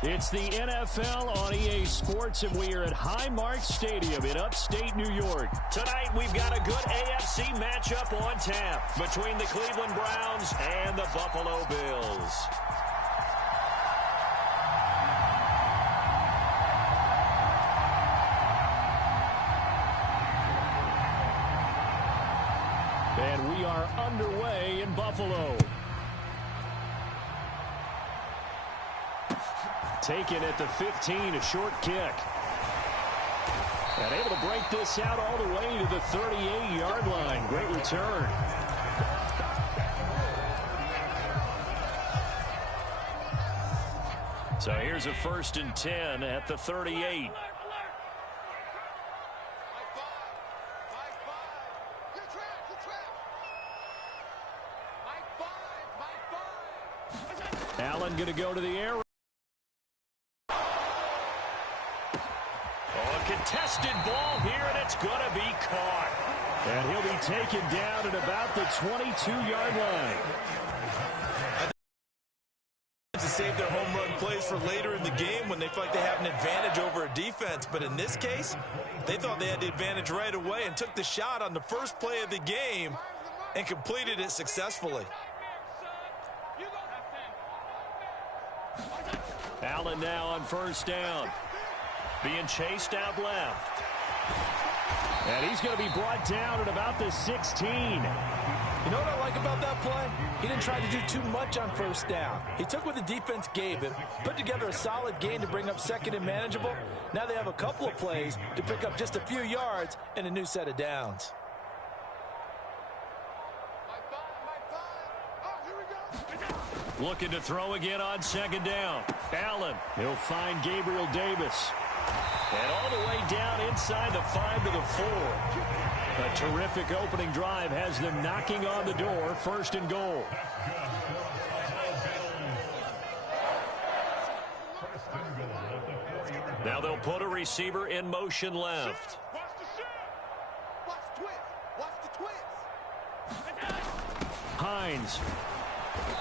It's the NFL on EA Sports, and we are at Highmark Stadium in upstate New York. Tonight, we've got a good AFC matchup on tap between the Cleveland Browns and the Buffalo Bills. And we are underway in Buffalo. Taken at the 15, a short kick. And able to break this out all the way to the 38-yard line. Great return. So here's a 1st and 10 at the 38. Allen going to go to the air. Contested ball here, and it's going to be caught. And he'll be taken down at about the 22-yard line. To save their home run plays for later in the game when they feel like they have an advantage over a defense. But in this case, they thought they had the advantage right away and took the shot on the first play of the game and completed it successfully. Allen now on 1st down. Being chased out left. And he's going to be brought down at about the 16. You know what I like about that play? He didn't try to do too much on 1st down. He took what the defense gave him, put together a solid gain to bring up 2nd and manageable. Now they have a couple of plays to pick up just a few yards and a new set of downs. Looking to throw again on 2nd down. Allen. He'll find Gabriel Davis. And all the way down inside the 5 to the 4. A terrific opening drive has them knocking on the door. 1st and goal. Now they'll put a receiver in motion left. Hines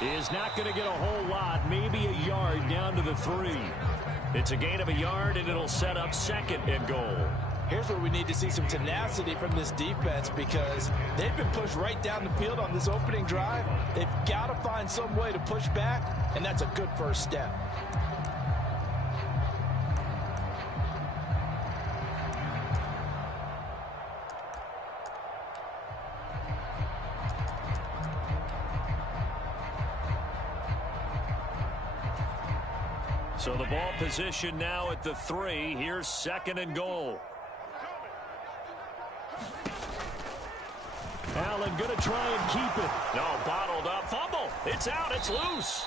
is not going to get a whole lot, maybe a yard down to the 3. It's a gain of a yard, and it'll set up 2nd and goal. Here's where we need to see some tenacity from this defense because they've been pushed right down the field on this opening drive. They've got to find some way to push back, and that's a good first step. So the ball position now at the 3. Here's 2nd and goal. Allen going to try and keep it. No, bottled up. Fumble. It's out. It's loose.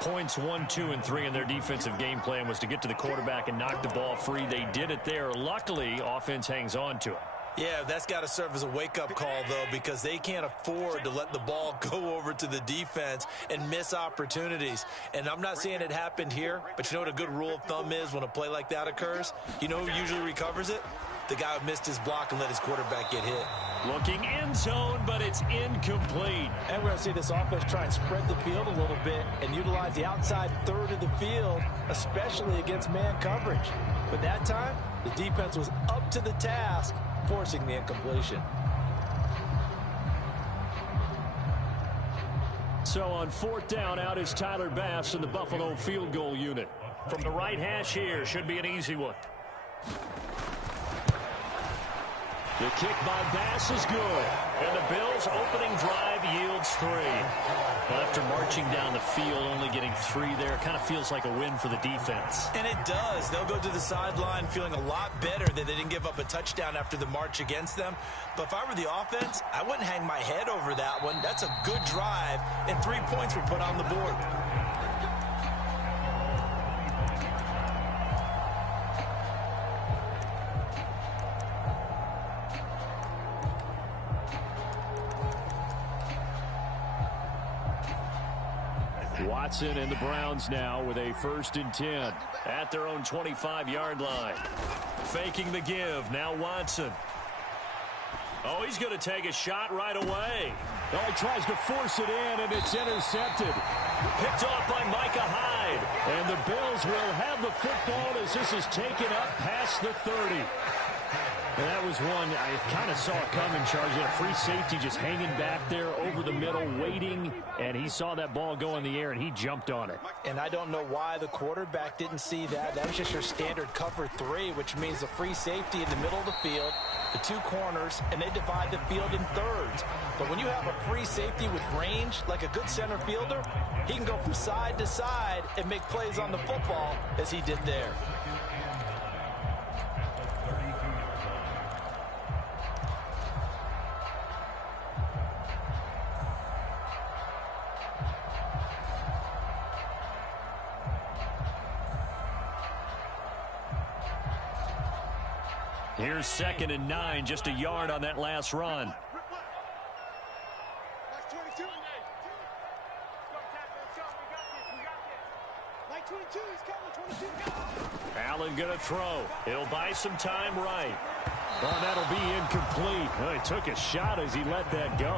Points 1, 2, and 3 in their defensive game plan was to get to the quarterback and knock the ball free. They did it there. Luckily, offense hangs on to it. Yeah, that's got to serve as a wake-up call, though, because they can't afford to let the ball go over to the defense and miss opportunities. And I'm not saying it happened here, but you know what a good rule of thumb is when a play like that occurs? You know who usually recovers it? The guy who missed his block and let his quarterback get hit. Looking end zone, but it's incomplete. And we're going to see this offense try and spread the field a little bit and utilize the outside third of the field, especially against man coverage. But that time, the defense was up to the task, forcing the incompletion. So on 4th down, out is Tyler Bass in the Buffalo field goal unit. From the right hash here, should be an easy one. The kick by Bass is good. And the Bills' opening drive yields 3. Well, after marching down the field, only getting 3 there, kind of feels like a win for the defense. And it does. They'll go to the sideline feeling a lot better that they didn't give up a touchdown after the march against them. But if I were the offense, I wouldn't hang my head over that one. That's a good drive, and 3 points were put on the board. Watson and the Browns now with a 1st and 10 at their own 25-yard line. Faking the give. Now Watson. Oh, he's going to take a shot right away. Oh, he tries to force it in, and it's intercepted. Picked off by Micah Hyde. And the Bills will have the football as this is taken up past the 30. And that was one I kind of saw coming, Charles. You had a free safety just hanging back there over the middle, waiting, and he saw that ball go in the air, and he jumped on it. And I don't know why the quarterback didn't see that. That was just your standard cover 3, which means a free safety in the middle of the field, the 2 corners, and they divide the field in thirds. But when you have a free safety with range, like a good center fielder, he can go from side to side and make plays on the football as he did there. Here's 2nd and 9, just a yard on that last run. Allen going to throw. He'll buy some time right. Well, that'll be incomplete. Well, he took a shot as he let that go.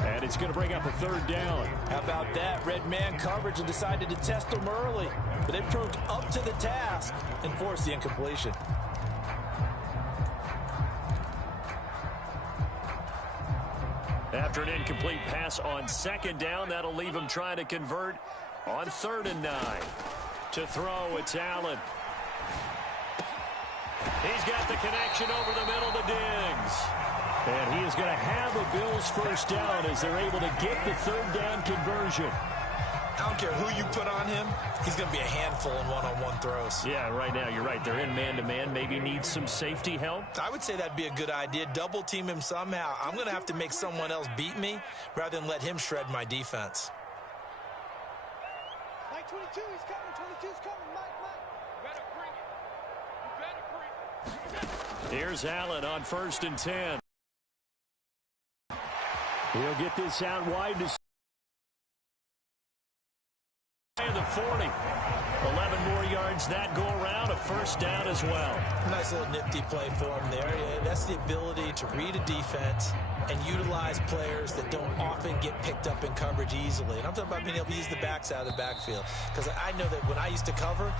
And it's going to bring up a 3rd down. How about that? Red man coverage and decided to test him early. But they proved up to the task and forced the incompletion. After an incomplete pass on 2nd down, that'll leave him trying to convert on 3rd and 9. To throw, it's Allen. He's got the connection over the middle to Diggs. And he is going to have a Bills 1st down as they're able to get the 3rd down conversion. I don't care who you put on him. He's going to be a handful in one-on-one throws. Yeah, right now, you're right. They're in man-to-man. Maybe needs some safety help. I would say that'd be a good idea. Double team him somehow. I'm going to have to make someone else beat me rather than let him shred my defense. Mike 22, he's coming. 22's coming. Mike. You better bring it. Here's Allen on 1st and 10. He'll get this out wide to the 40. 11 more yards that go around. A 1st down as well. Nice little nifty play for him there. Yeah, that's the ability to read a defense and utilize players that don't often get picked up in coverage easily. And I'm talking about being able to use the backs out of the backfield. Because I know that when I used to cover,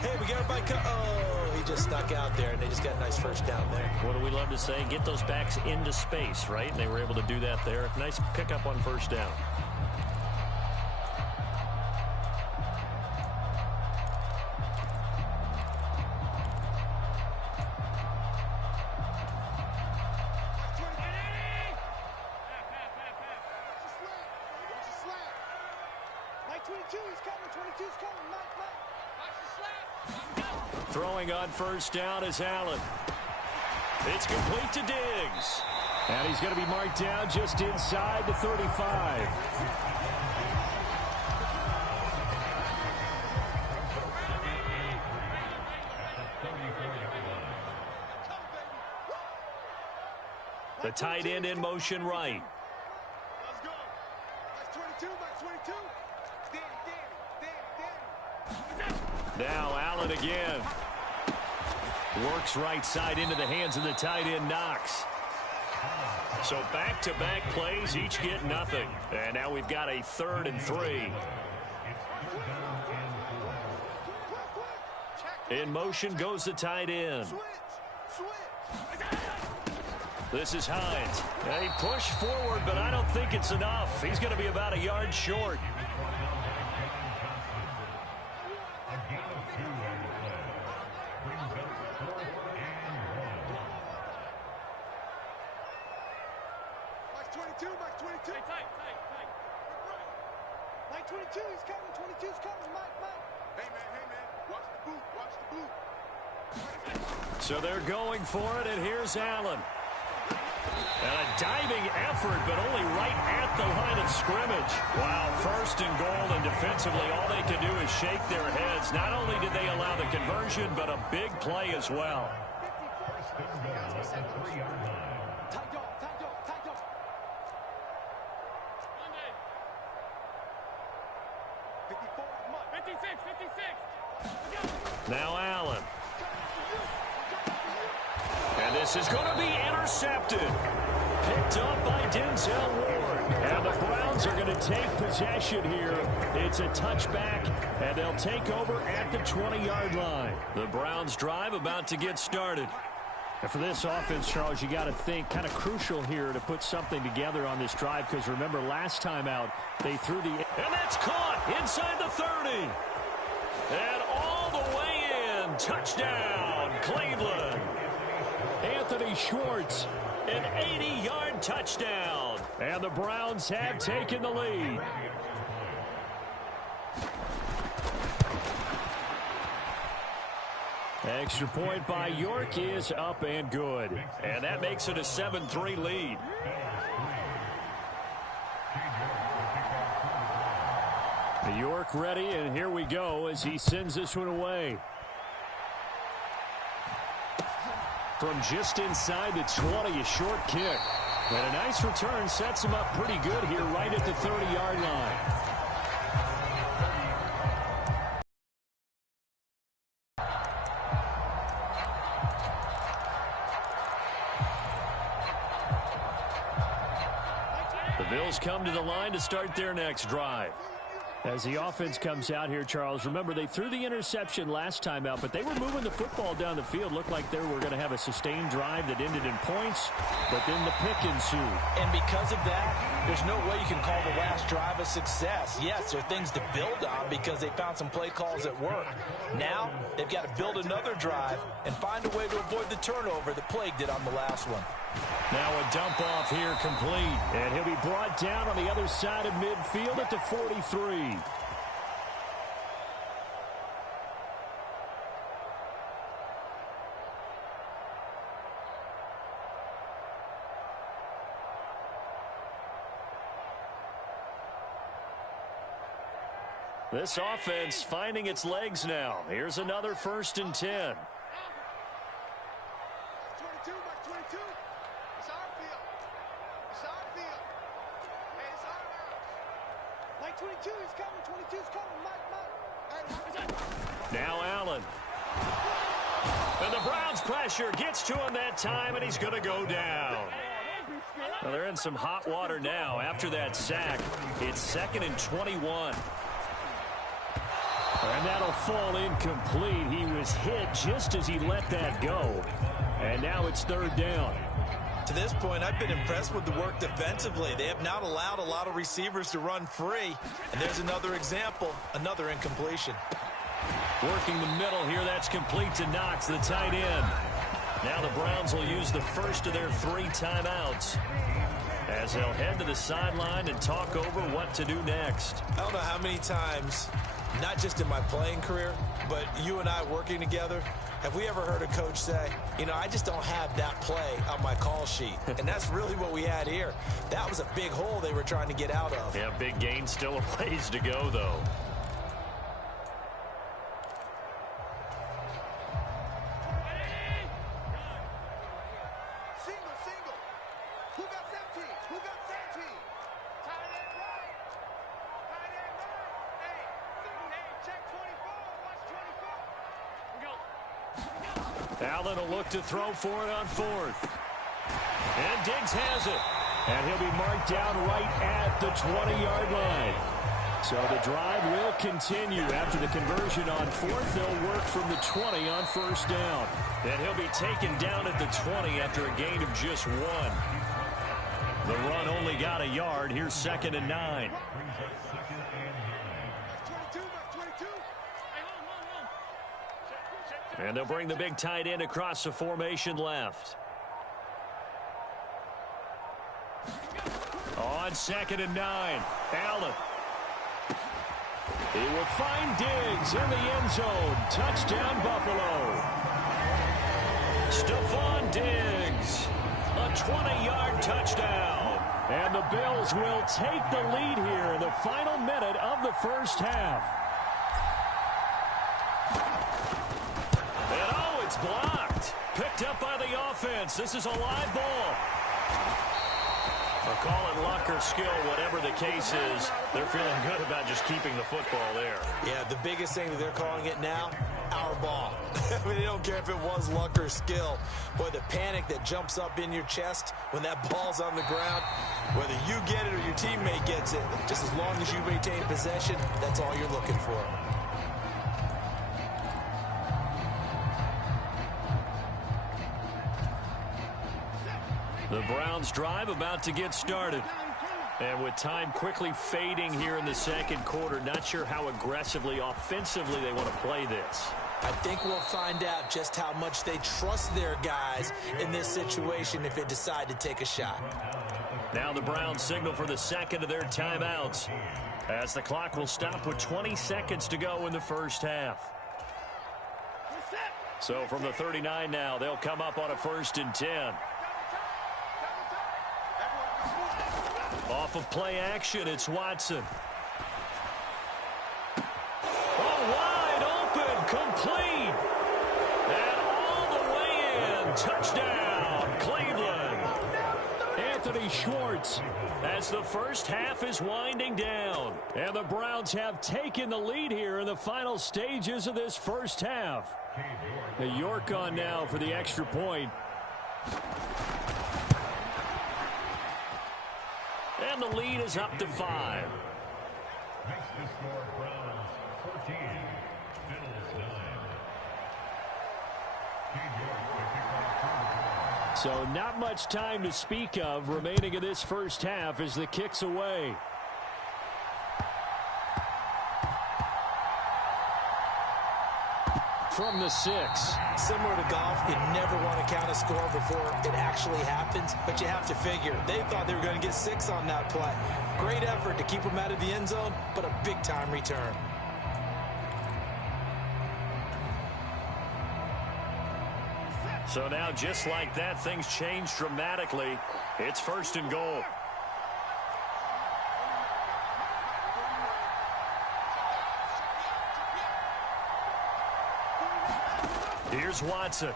hey, we got everybody. Oh, he just snuck out there, and they just got a nice 1st down there. What do we love to say? Get those backs into space, right? And they were able to do that there. Nice pickup on 1st down. Throwing on 1st down is Allen. It's complete to Diggs. And he's going to be marked down just inside the 35. The tight end in motion right. Let's go. That's 22. That's 22. Now Allen again. Works right side into the hands of the tight end Knox. So back-to-back plays, each get nothing. And now we've got a 3rd and 3. In motion goes the tight end. This is Hines. He pushed forward, but I don't think it's enough. He's going to be about a yard short. Mike 22, he's coming. 22's coming. Mike. Hey, man. Watch the boot. So they're going for it, and here's Allen. And a diving effort, but only right at the line of scrimmage. Wow, 1st and goal, and defensively, all they can do is shake their heads. Not only did they allow the conversion, but a big play as well. Now Allen. And this is going to be intercepted. Picked up by Denzel Ward. And the Browns are going to take possession here. It's a touchback, and they'll take over at the 20-yard line. The Browns drive about to get started. And for this offense, Charles, you got to think kind of crucial here to put something together on this drive, because remember last time out they threw the... And that's caught inside the 30. And all the way in. Touchdown, Cleveland. Anthony Schwartz, an 80-yard touchdown. And the Browns have taken the lead. Extra point by York is up and good. And that makes it a 7-3 lead. York ready, and here we go as he sends this one away. From just inside the 20, a short kick. And a nice return sets him up pretty good here right at the 30-yard line. The Bills come to the line to start their next drive. As the offense comes out here, Charles, remember they threw the interception last time out, but they were moving the football down the field. Looked like they were going to have a sustained drive that ended in points, but then the pick ensued. And because of that, there's no way you can call the last drive a success. Yes, there are things to build on because they found some play calls that work. Now, they've got to build another drive and find a way to avoid the turnover that plagued it on the last one. Now a dump off here complete. And he'll be brought down on the other side of midfield at the 43. This offense finding its legs now. Here's another 1st and 10. 22, back 22. It's our field. It's our field. Hey, it's our house. Like 22 is coming. 22 is coming. Mike. Now Allen. And the Browns pressure gets to him that time, and he's going to go down. Well, they're in some hot water now after that sack. It's 2nd and 21. And that'll fall incomplete. He was hit just as he let that go. And now it's 3rd down. To this point, I've been impressed with the work defensively. They have not allowed a lot of receivers to run free. And there's another example, another incompletion. Working the middle here, that's complete to Knox, the tight end. Now the Browns will use the first of their 3 timeouts as they'll head to the sideline and talk over what to do next. I don't know how many times, not just in my playing career, but you and I working together, have we ever heard a coach say, you know, I just don't have that play on my call sheet? And that's really what we had here. That was a big hole they were trying to get out of. Yeah, big gain, still a ways to go, though. Single. Who got 17? Who got 17? Tight end right. Tight end right. Hey, check 24. Watch 24. We go. Allen will look to throw for it on 4th. And Diggs has it. And he'll be marked down right at the 20-yard line. So the drive will continue after the conversion on 4th. They'll work from the 20 on 1st down. And he'll be taken down at the 20 after a gain of just 1. The run only got a yard. Here's 2nd and 9. And they'll bring the big tight end across the formation left. On 2nd and 9, Allen. He will find Diggs in the end zone. Touchdown, Buffalo. Stephon Diggs, a 20-yard touchdown. And the Bills will take the lead here in the final minute of the 1st half. And oh, it's blocked. Picked up by the offense. This is a live ball. Or call it luck or skill, whatever the case is, they're feeling good about just keeping the football there. Yeah, the biggest thing that they're calling it now, our ball. I mean, they don't care if it was luck or skill. Boy, the panic that jumps up in your chest when that ball's on the ground, whether you get it or your teammate gets it, just as long as you retain possession, that's all you're looking for. The Browns drive about to get started. And with time quickly fading here in the second quarter, not sure how aggressively, offensively they want to play this. I think we'll find out just how much they trust their guys in this situation if they decide to take a shot. Now the Browns signal for the second of their timeouts, as the clock will stop with 20 seconds to go in the first half. So from the 39 now, they'll come up on a 1st and 10. Off of play action, it's Watson. Oh, wide open, complete. And all the way in. Touchdown, Cleveland. Anthony Schwartz. As the first half is winding down. And the Browns have taken the lead here in the final stages of this first half. York on now for the extra point. And the lead is up to 5. So not much time to speak of remaining in this first half as the kick's away. From the 6. Similar to golf, you never want to count a score before it actually happens, but you have to figure. They thought they were going to get 6 on that play. Great effort to keep them out of the end zone, but a big-time return. So now, just like that, things change dramatically. It's 1st and goal. Here's Watson.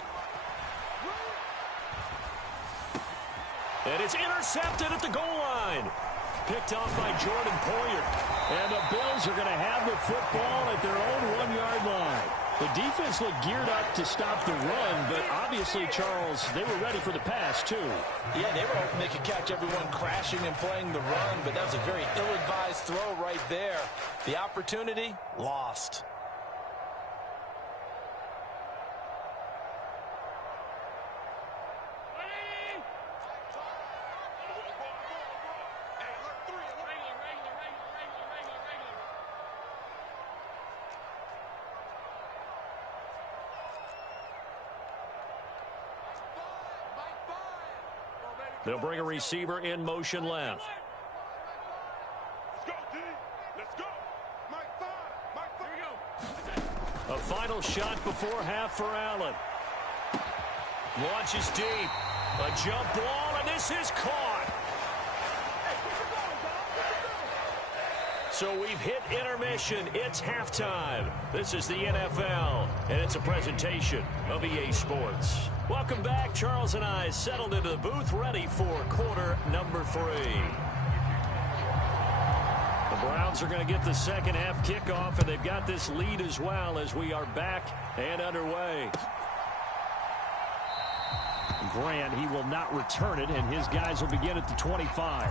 And it's intercepted at the goal line. Picked off by Jordan Poyer. And the Bills are going to have the football at their own 1-yard line. The defense looked geared up to stop the run, but obviously, Charles, they were ready for the pass, too. Yeah, they were hoping they could catch everyone crashing and playing the run, but that was a very ill-advised throw right there. The opportunity, lost. They'll bring a receiver in motion left. Let's go, D. Let's go. Mike 5. Here we go. A final shot before half for Allen. Launches deep. A jump ball, and this is caught. So we've hit intermission. It's halftime. This is the NFL, and it's a presentation of EA Sports. Welcome back. Charles and I settled into the booth, ready for quarter number 3. The Browns are going to get the second half kickoff, and they've got this lead as well as we are back and underway. Grant, he will not return it, and his guys will begin at the 25.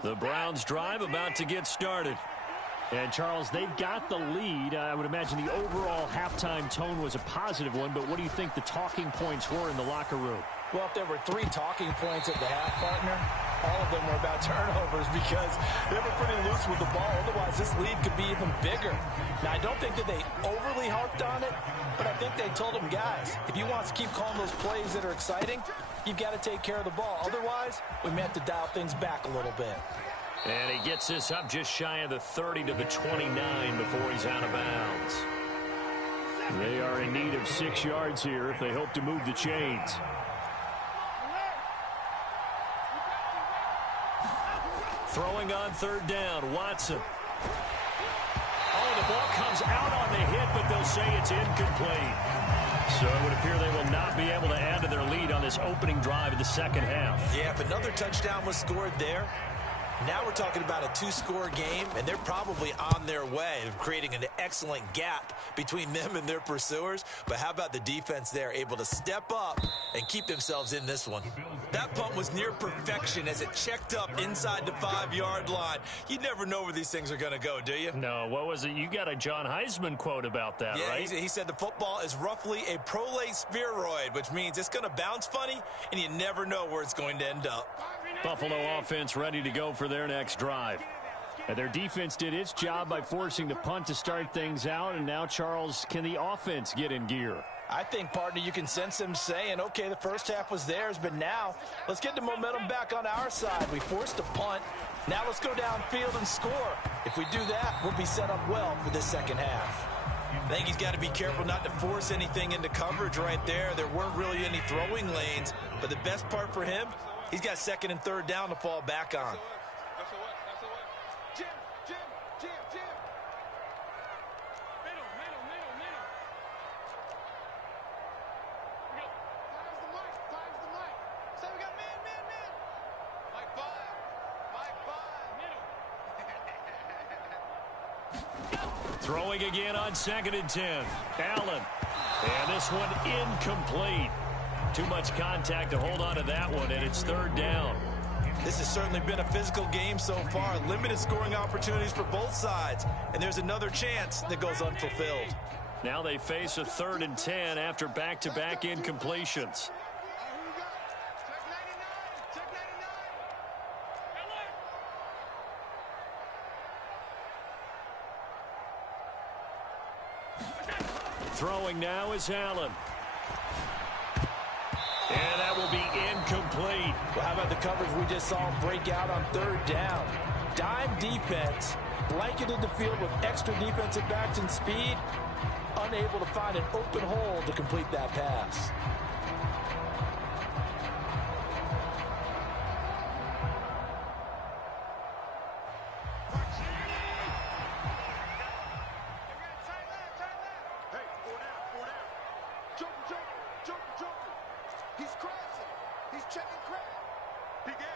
The Browns drive about to get started. And, Charles, they've got the lead. I would imagine the overall halftime tone was a positive one, but what do you think the talking points were in the locker room? Well, if there were 3 talking points at the half, partner, all of them were about turnovers because they were pretty loose with the ball. Otherwise, this lead could be even bigger. Now, I don't think that they overly harped on it, but I think they told them, guys, if you want to keep calling those plays that are exciting, you've got to take care of the ball. Otherwise, we may have to dial things back a little bit. And he gets this up just shy of the 30 to the 29 before he's out of bounds. They are in need of 6 yards here if they hope to move the chains. Throwing on 3rd down, Watson. Oh, the ball comes out on the hit, but they'll say it's incomplete. So it would appear they will not be able to add to their lead on this opening drive of the second half. Yeah, if another touchdown was scored there, now we're talking about a two-score game, and they're probably on their way of creating an excellent gap between them and their pursuers. But how about the defense there, able to step up and keep themselves in this one? That punt was near perfection as it checked up inside the 5-yard line. You never know where these things are going to go, do you? No, what was it? You got a John Heisman quote about that, yeah, right? He said the football is roughly a prolate spheroid, which means it's going to bounce funny, and you never know where it's going to end up. Buffalo offense ready to go for their next drive. And their defense did its job by forcing the punt to start things out. And now, Charles, can the offense get in gear? I think, partner, you can sense them saying, okay, the first half was theirs, but now let's get the momentum back on our side. We forced a punt. Now let's go downfield and score. If we do that, we'll be set up well for this second half. I think he's got to be careful not to force anything into coverage right there. There weren't really any throwing lanes, but the best part for him, he's got second and third down to fall back on. Jim. Middle. Time's the mic. So we got man. Mike 5. Middle. Throwing again on 2nd and 10. Allen. And this one incomplete. Too much contact to hold on to that one, and it's 3rd down. This has certainly been a physical game so far. Limited scoring opportunities for both sides. And there's another chance that goes unfulfilled. Now they face a 3rd and 10 after back-to-back incompletions. Here we go. Check 99. Throwing now is Allen. And that will be incomplete. Well, how about the coverage we just saw break out on 3rd down? Dime defense, blanketed the field with extra defensive backs and speed, unable to find an open hole to complete that pass. Joker. He's crossing. He's checking crap. Big Ed.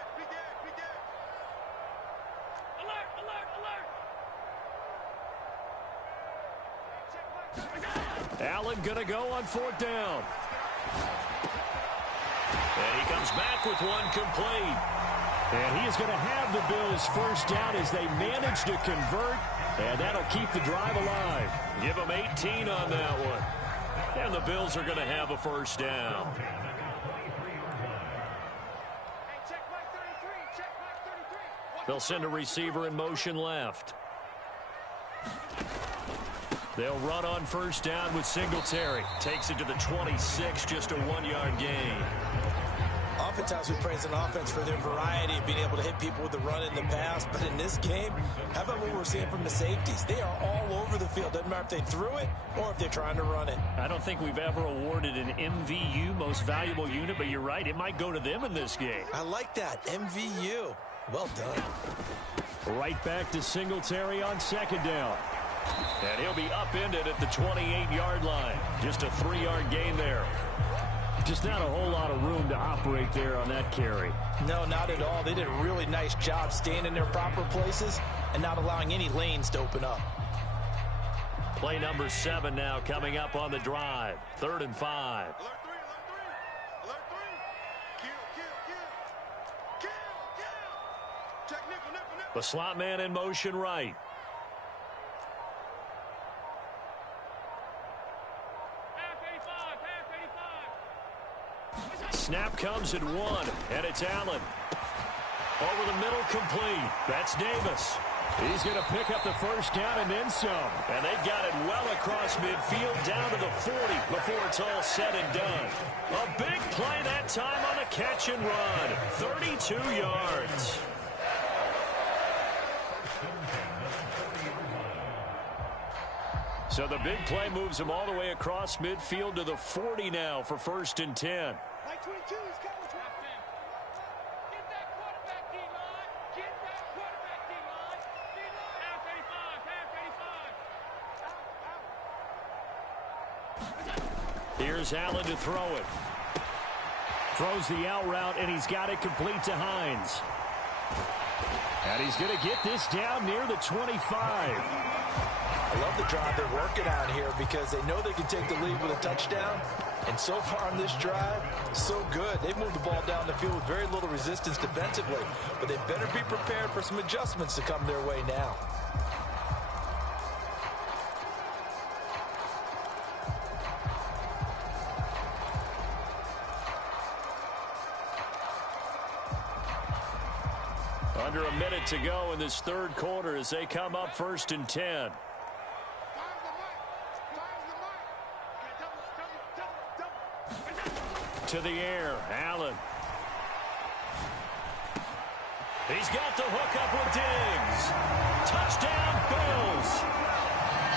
Alert. Allen gonna go on 4th down. And he comes back with one complete. And he is going to have the Bills' first down as they manage to convert. And that'll keep the drive alive. Give them 18 on that one. And the Bills are going to have a first down. Hey, check Mike 33. They'll send a receiver in motion left. They'll run on 1st down with Singletary. Takes it to the 26, just a 1-yard gain. Oftentimes we praise an offense for their variety of being able to hit people with the run and the pass. But in this game, how about what we're seeing from the safeties? They are all over the field. Doesn't matter if they threw it or if they're trying to run it. I don't think we've ever awarded an MVU, most valuable unit, but you're right. It might go to them in this game. I like that. MVU. Well done. Right back to Singletary on 2nd down. And he'll be upended at the 28-yard line. Just a 3-yard gain there. Just not a whole lot of room to operate there on that carry. No, not at all. They did a really nice job staying in their proper places and not allowing any lanes to open up. Play number 7 now coming up on the drive. 3rd and 5. Alert 3. Kill. Check nickel. The slot man in motion right. Snap comes at 1, and it's Allen. Over the middle, complete. That's Davis. He's going to pick up the first down and then some. And they've got it well across midfield down to the 40 before it's all said and done. A big play that time on a catch and run. 32 yards. So the big play moves him all the way across midfield to the 40 now for 1st and 10. Mike 22, he's coming. Get that quarterback, D-line. Get that quarterback, D-line. D-line. Half 85. Here's Allen to throw it. Throws the out route, and he's got it complete to Hines. And he's going to get this down near the 25. I love the drive they're working on here because they know they can take the lead with a touchdown. And so far on this drive, so good. They've moved the ball down the field with very little resistance defensively. But they better be prepared for some adjustments to come their way now. Under a minute to go in this third quarter as they come up 1st and 10. To the air, Allen. He's got the hook up with Diggs. Touchdown, Bills.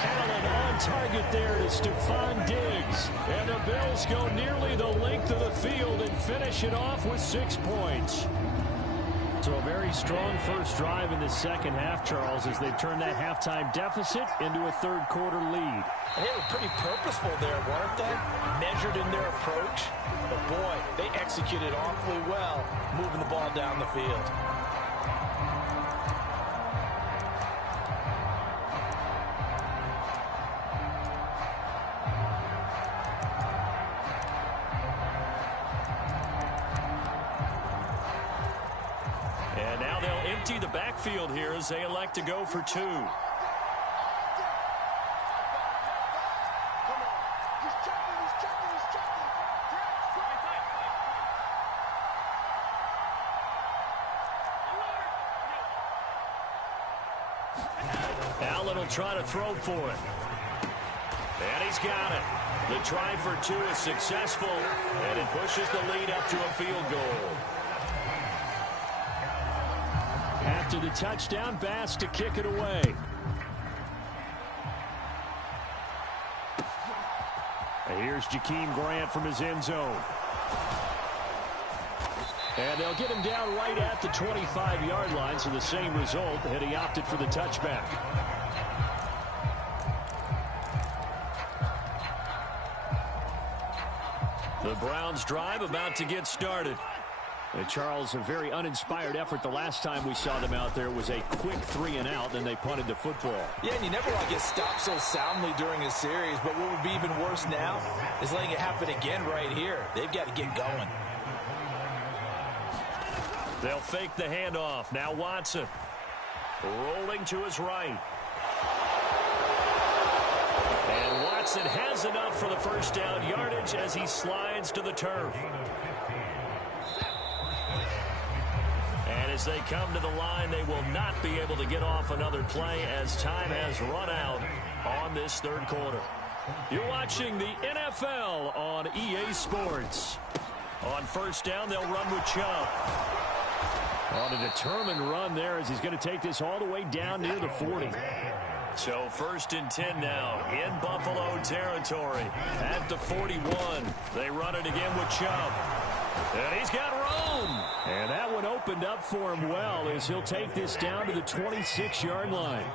Allen on target there to Stephon Diggs. And the Bills go nearly the length of the field and finish it off with 6 points. So a very strong first drive in the second half, Charles, as they've turned that halftime deficit into a third quarter lead. And they were pretty purposeful there, weren't they? Measured in their approach. But boy, they executed awfully well, moving the ball down the field. And now they'll empty the backfield here as they elect to go for 2. Allen will try to throw for it. And he's got it. The try for 2 is successful, and it pushes the lead up to a field goal. After the touchdown, Bass to kick it away. And here's Jakeem Grant from his end zone. And they'll get him down right at the 25-yard line, so the same result had he opted for the touchback. The Browns drive about to get started. And Charles, a very uninspired effort the last time we saw them out there. It was a quick 3 and out, then they punted the football. Yeah, and you never want to get stopped so soundly during a series, but what would be even worse now is letting it happen again right here. They've got to get going. They'll fake the handoff. Now Watson rolling to his right. And Watson has enough for the first down yardage as he slides to the turf. And as they come to the line, they will not be able to get off another play as time has run out on this third quarter. You're watching the NFL on EA Sports. On first down, they'll run with Chubb. On a determined run there as he's going to take this all the way down near the 40. So 1st and 10 now in Buffalo territory at the 41. They run it again with Chubb. And he's got room. And that one opened up for him well as he'll take this down to the 26-yard line.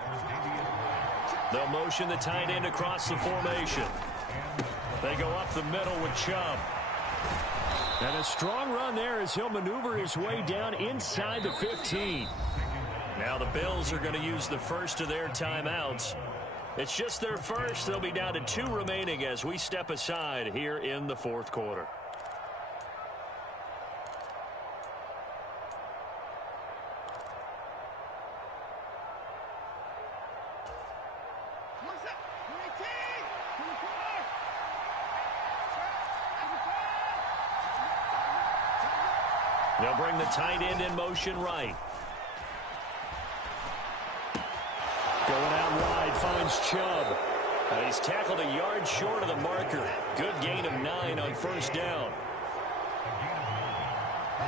They'll motion the tight end across the formation. They go up the middle with Chubb. And a strong run there as he'll maneuver his way down inside the 15. Now the Bills are going to use the first of their timeouts. It's just their first. They'll be down to 2 remaining as we step aside here in the fourth quarter. They'll bring the tight end in motion right. Going out wide, finds Chubb. And he's tackled a yard short of the marker. Good gain of 9 on first down.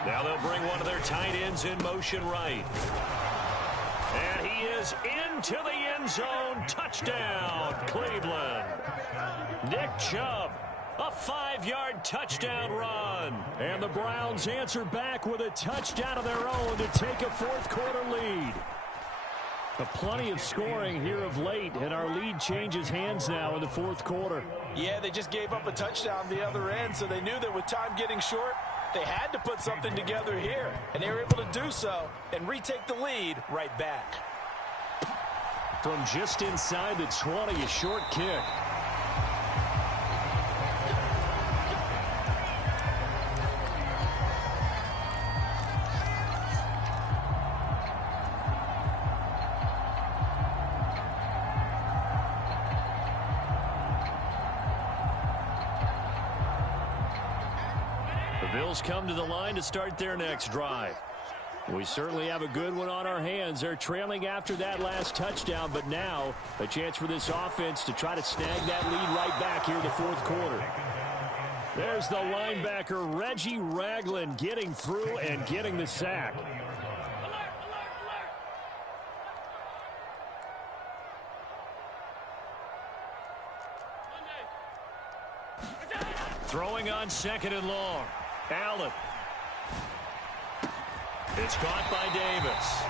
Now they'll bring one of their tight ends in motion right. And he is into the end zone. Touchdown, Cleveland. Nick Chubb. A 5-yard touchdown run. And the Browns answer back with a touchdown of their own to take a fourth quarter lead. Plenty of scoring here of late, and our lead changes hands now in the fourth quarter. Yeah, they just gave up a touchdown the other end, so they knew that with time getting short, they had to put something together here, and they were able to do so and retake the lead right back. From just inside the 20, a short kick. The Bills come to the line to start their next drive. We certainly have a good one on our hands. They're trailing after that last touchdown, but now a chance for this offense to try to snag that lead right back here in the fourth quarter. There's the linebacker, Reggie Ragland, getting through and getting the sack. Throwing on second and long. Allen. It's caught by Davis.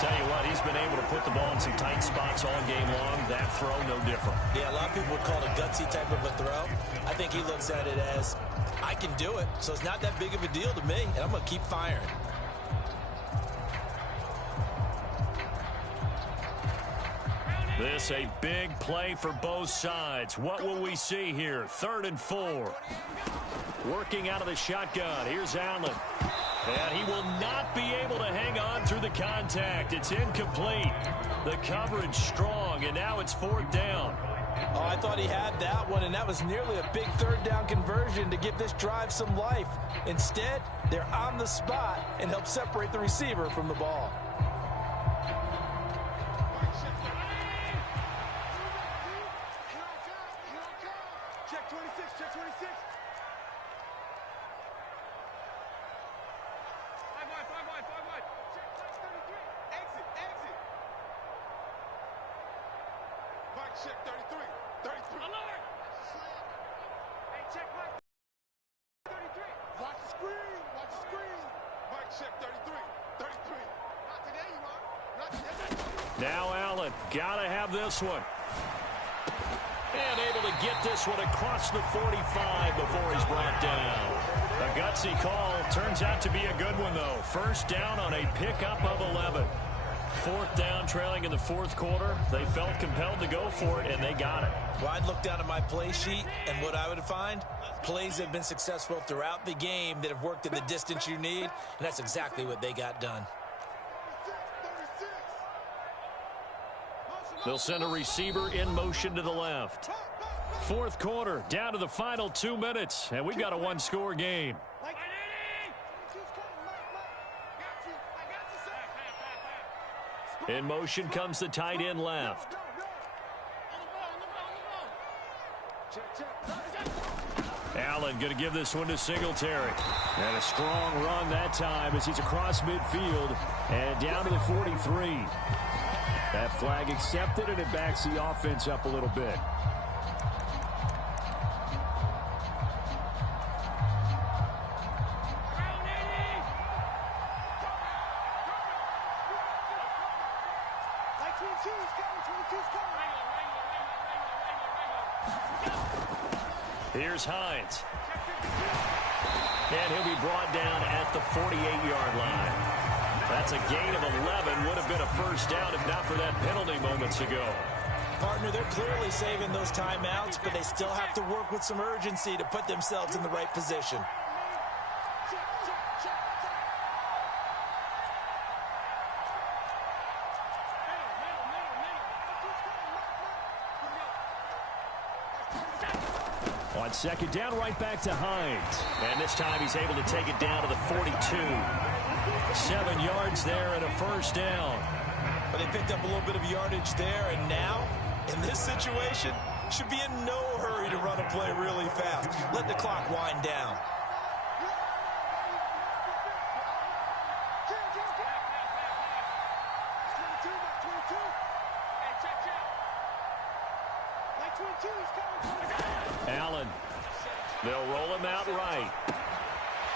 Tell you what, he's been able to put the ball in some tight spots all game long. That throw, no different. Yeah, a lot of people would call it a gutsy type of a throw. I think he looks at it as, I can do it, so it's not that big of a deal to me, and I'm going to keep firing. This a big play for both sides. What will we see here? 3rd and 4. Working out of the shotgun. Here's Allen. And he will not be able to hang on through the contact. It's incomplete. The coverage strong, and now it's 4th down. Oh, I thought he had that one, and that was nearly a big 3rd down conversion to give this drive some life. Instead, they're on the spot and help separate the receiver from the ball. Check 26, check 26. 5 wide. Check 33. Exit. Mike, check 33. 33. Alert! Hey, check Mike. 33. Watch the screen. Mike, check 33. 33. Not today, you are. Not today. Now Allen. Gotta have this one. And able to get this one across the 45 before he's brought down. A gutsy call. Turns out to be a good one, though. 1st down on a pickup of 11. 4th down, trailing in the fourth quarter. They felt compelled to go for it, and they got it. Well, I'd look down at my play sheet, and what I would find, plays have been successful throughout the game that have worked in the distance you need, and that's exactly what they got done. They'll send a receiver in motion to the left. 4th quarter, down to the final 2 minutes, and we've got a one-score game. In motion comes the tight end left. Allen going to give this one to Singletary. And a strong run that time as he's across midfield and down to the 43. That flag accepted, and it backs the offense up a little bit. Here's Hines. And he'll be brought down at the 48-yard line. That's a gain of 11. Would have been a 1st down if not for that penalty moments ago. Partner, they're clearly saving those timeouts, but they still have to work with some urgency to put themselves in the right position. On 2nd down, right back to Hines. And this time he's able to take it down to the 42. 7 yards there and a 1st down. But they picked up a little bit of yardage there, and now, in this situation, should be in no hurry to run a play really fast. Let the clock wind down. Allen. They'll roll him out right.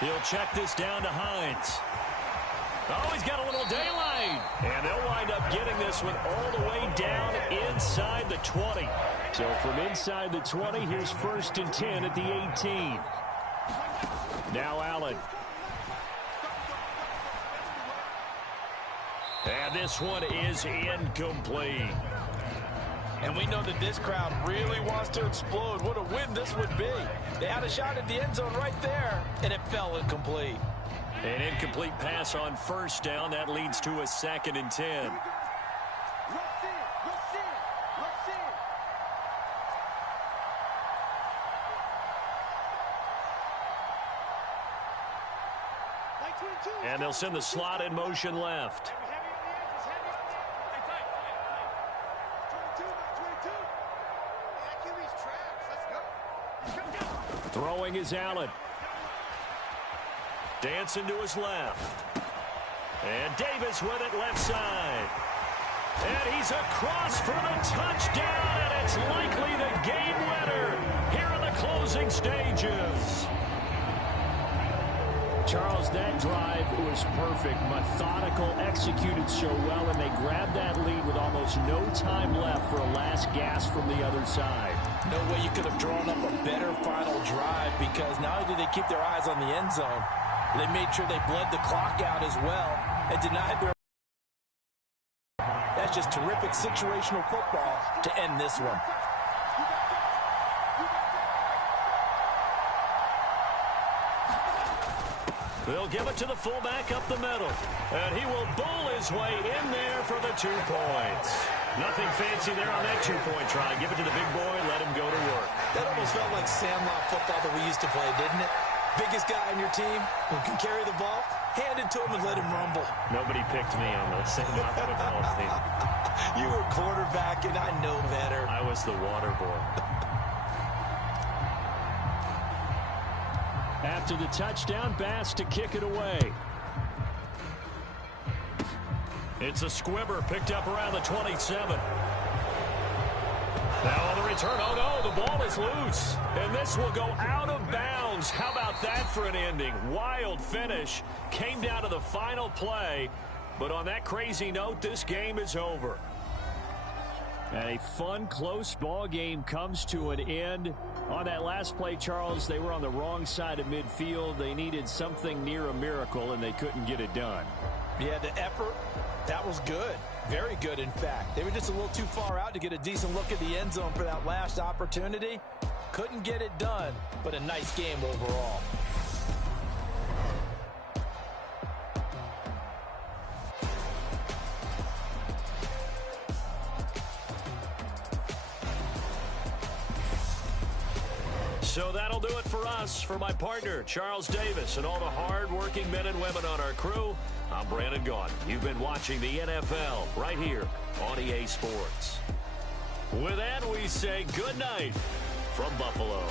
He'll check this down to Hines. Oh, he's got a little daylight. And they'll wind up getting this one all the way down inside the 20. So from inside the 20, here's 1st and 10 at the 18. Now Allen. And this one is incomplete. And we know that this crowd really wants to explode. What a win this would be. They had a shot at the end zone right there, and it fell incomplete. An incomplete pass on 1st down. That leads to a 2nd and 10. And they'll send the slot in motion left. Throwing is Allen. Dancing to his left. And Davis with it left side. And he's across for the touchdown, and it's likely the game winner here in the closing stages. Charles, that drive was perfect. Methodical, executed so well, and they grabbed that lead with almost no time left for a last gasp from the other side. No way you could have drawn up a better final drive, because not only did they keep their eyes on the end zone, they made sure they bled the clock out as well and denied their... That's just terrific situational football to end this one. They'll give it to the fullback up the middle. And he will bowl his way in there for the 2 points. Nothing fancy there on that 2-point try. Give it to the big boy, let him go to work. That almost felt like sandlot football that we used to play, didn't it? Biggest guy on your team who can carry the ball, hand it to him and let him rumble. Nobody picked me on the sandlot football team. You were quarterback, and I know better. I was the water boy. After the touchdown, Bass to kick it away. It's a squibber picked up around the 27. Now on the return, oh no, the ball is loose. And this will go out of bounds. How about that for an ending? Wild finish. Came down to the final play. But on that crazy note, this game is over. And a fun, close ball game comes to an end. On that last play, Charles, they were on the wrong side of midfield. They needed something near a miracle, and they couldn't get it done. Yeah, the effort, that was good. Very good, in fact. They were just a little too far out to get a decent look at the end zone for that last opportunity. Couldn't get it done, but a nice game overall. So that'll do it for us. For my partner, Charles Davis, and all the hard-working men and women on our crew, I'm Brandon Gaughan. You've been watching the NFL right here on EA Sports. With that, we say good night from Buffalo.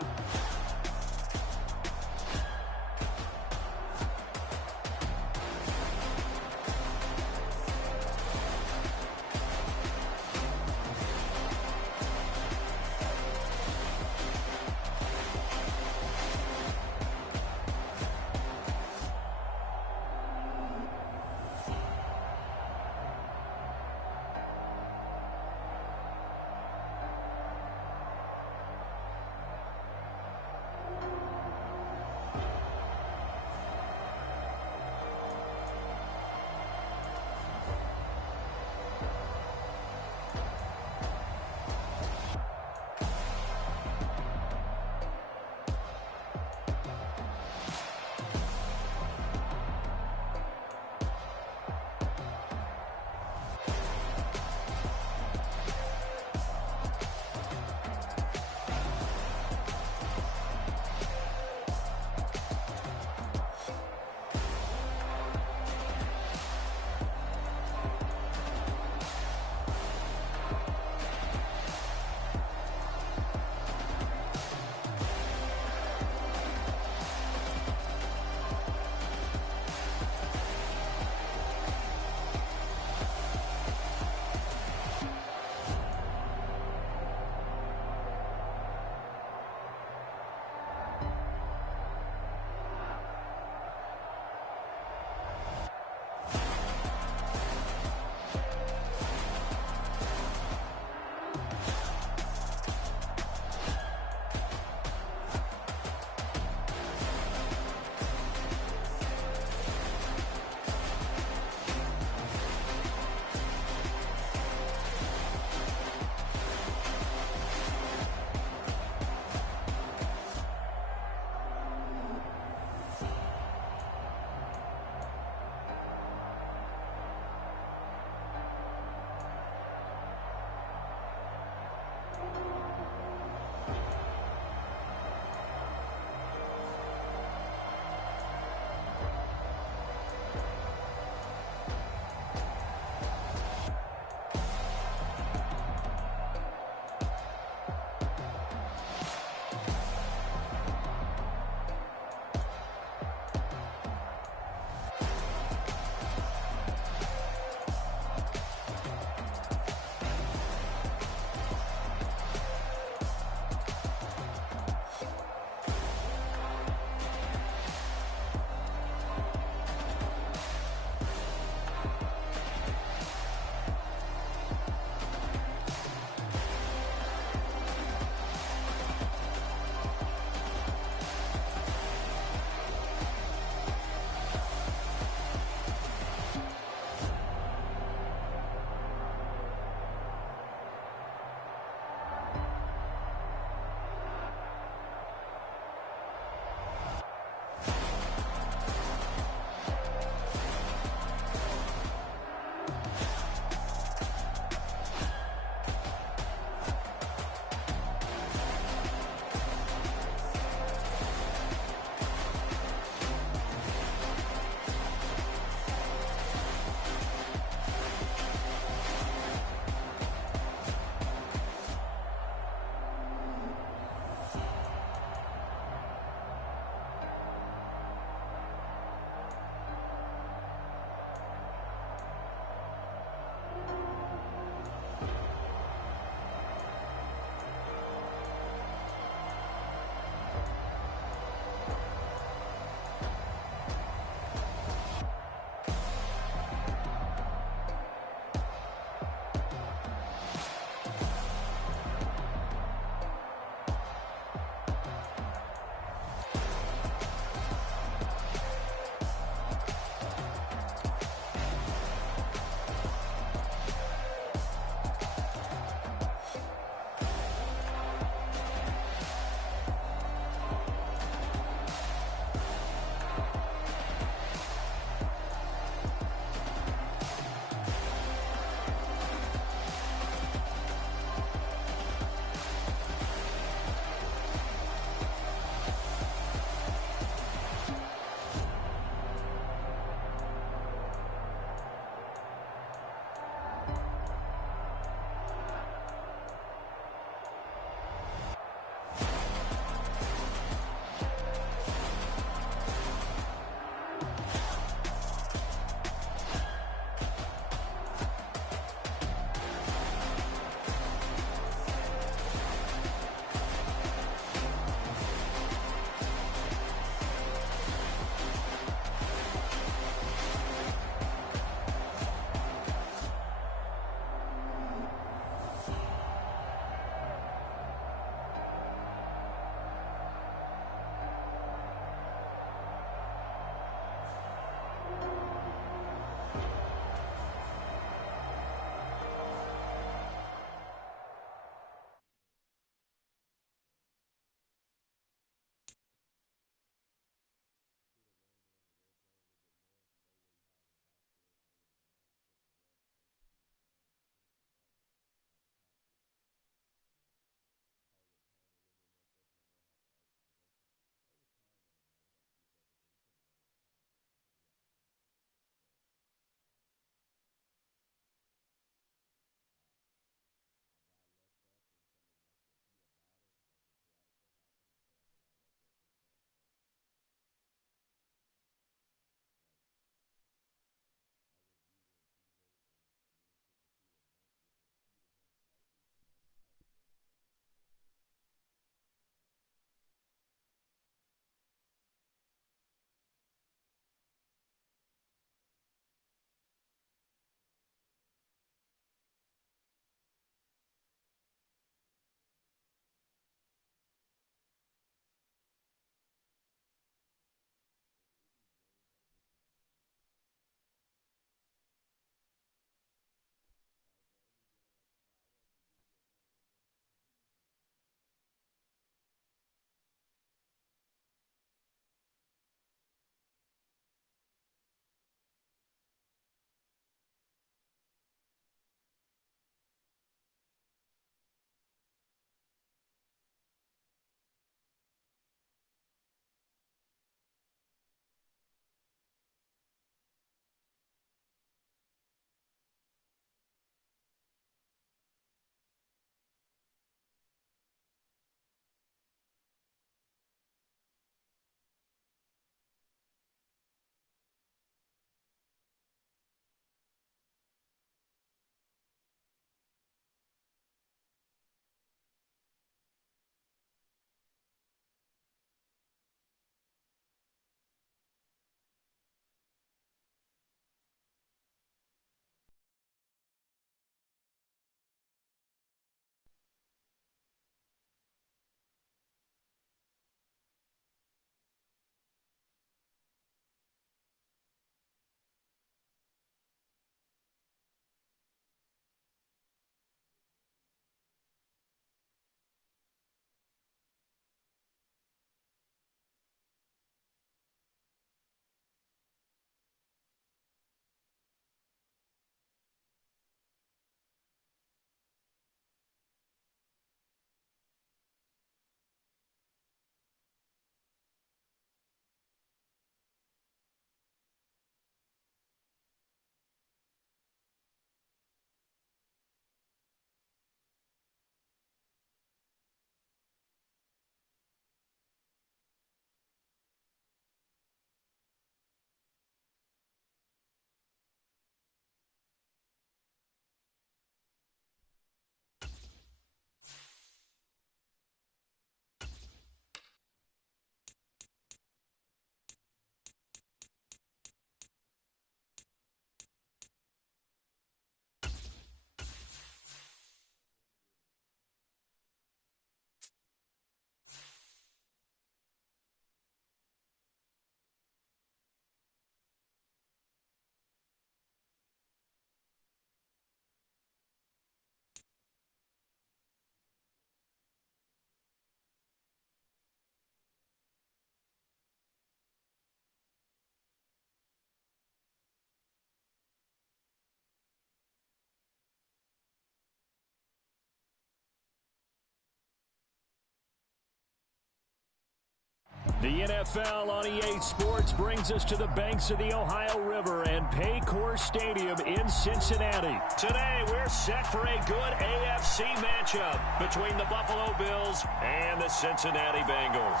The NFL on EA Sports brings us to the banks of the Ohio River and Paycor Stadium in Cincinnati. Today, we're set for a good AFC matchup between the Buffalo Bills and the Cincinnati Bengals.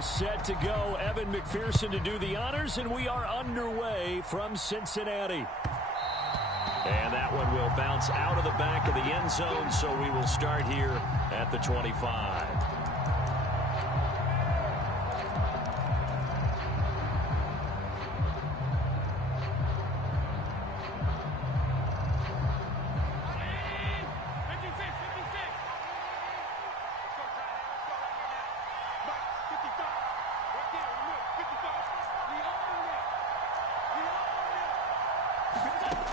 Set to go. Evan McPherson to do the honors, and we are underway from Cincinnati. And that one will bounce out of the back of the end zone, so we will start here at the 25.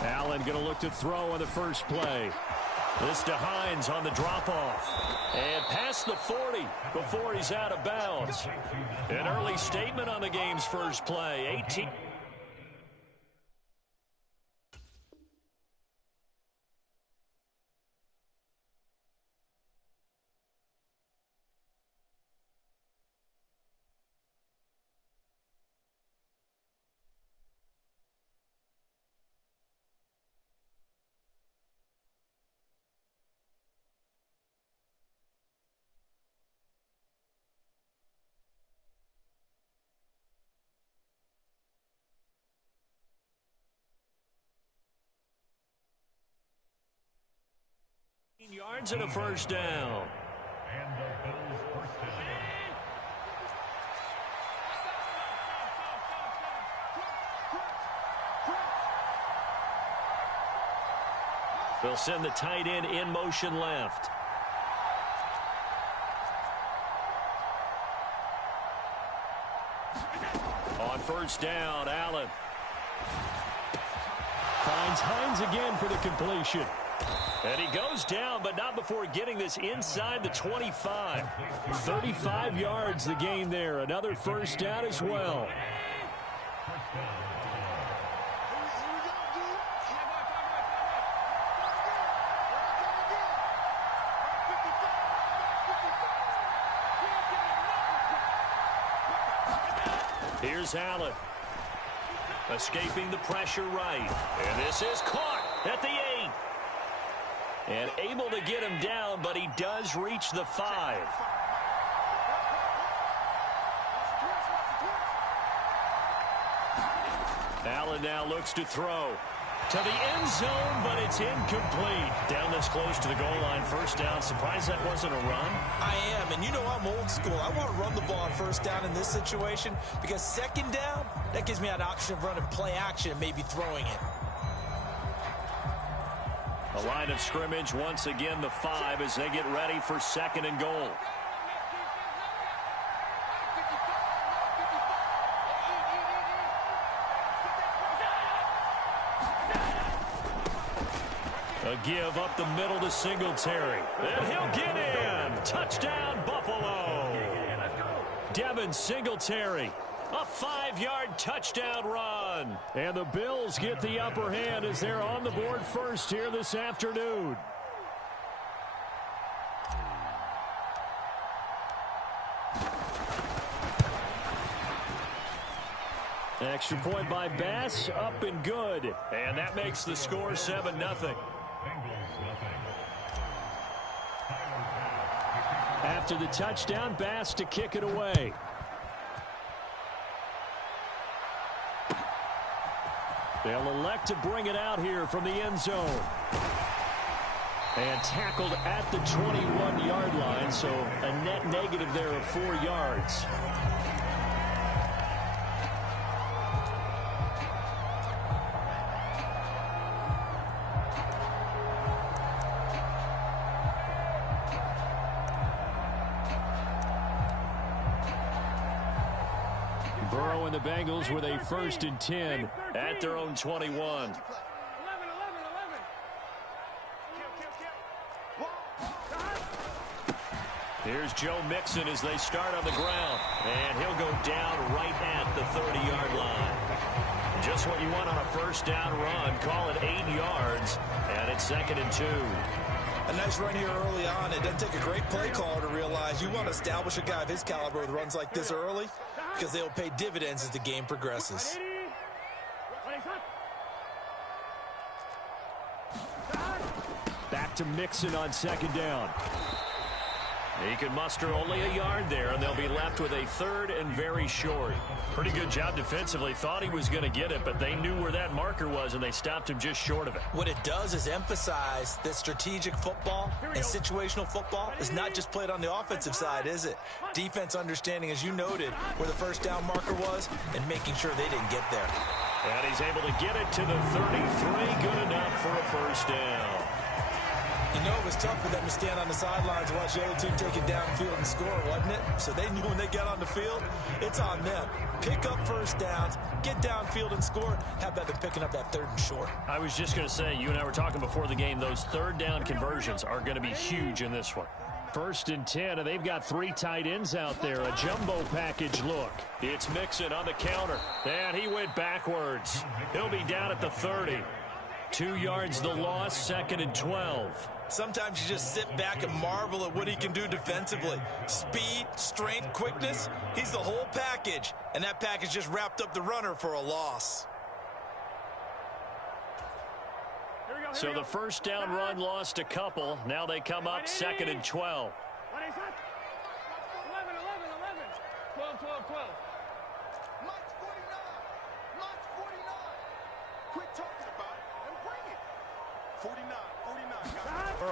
Allen going to look to throw on the first play. This to Hines on the drop-off. And past the 40 before he's out of bounds. An early statement on the game's first play. 18. Yards and a first down. They'll send the tight end in motion left. On first down, Allen. Finds Hines again for the completion. And he goes down, but not before getting this inside the 25. 35 yards the gain there. Another first down as well. Here's Allen. Escaping the pressure right. And this is caught at the 8. And able to get him down, but he does reach the 5. Allen now looks to throw to the end zone, but it's incomplete. Down this close to the goal line, first down. Surprised that wasn't a run? I am, and you know I'm old school. I want to run the ball on first down in this situation because second down, that gives me an option of running play action and maybe throwing it. A line of scrimmage, once again the 5 as they get ready for second and goal. A give up the middle to Singletary. And he'll get in. Touchdown, Buffalo. Devin Singletary. A 5-yard touchdown run. And the Bills get the upper hand as they're on the board first here this afternoon. Extra point by Bass, up and good. And that makes the score 7-0. After the touchdown, Bass to kick it away. They'll elect to bring it out here from the end zone. And tackled at the 21-yard line, so a net negative there of 4 yards. Burrow and the Bengals with a 1st and 10 at their own 21. Here's Joe Mixon as they start on the ground. And he'll go down right at the 30-yard line. Just what you want on a first down run. Call it 8 yards. And it's 2nd and 2. A nice run here early on. It doesn't take a great play caller to realize you want to establish a guy of his caliber with runs like this early because they'll pay dividends as the game progresses. Back to Mixon on 2nd down. He can muster only a yard there, and they'll be left with a 3rd and very short. Pretty good job defensively. Thought he was going to get it, but they knew where that marker was, and they stopped him just short of it. What it does is emphasize that strategic football and situational football is not just played on the offensive side, is it? Defense understanding, as you noted, where the first down marker was and making sure they didn't get there. And he's able to get it to the 33. Good enough for a first down. You know, it was tough for them to stand on the sidelines and watch the other team take it downfield and score, wasn't it? So they knew when they got on the field, it's on them. Pick up first downs, get downfield and score. How about them picking up that 3rd and short? I was just going to say, you and I were talking before the game, those 3rd down conversions are going to be huge in this one. 1st and 10, and they've got 3 tight ends out there. A jumbo package look. It's Mixon on the counter, and he went backwards. He'll be down at the 30. 2 yards the loss, 2nd and 12. Sometimes you just sit back and marvel at what he can do defensively. Speed, strength, quickness, he's the whole package. And that package just wrapped up the runner for a loss. So the first down run lost a couple. Now they come up 2nd and 12. 11. 12. Mike's 49. Mike's 49. Quit talking about it and bring it. 49.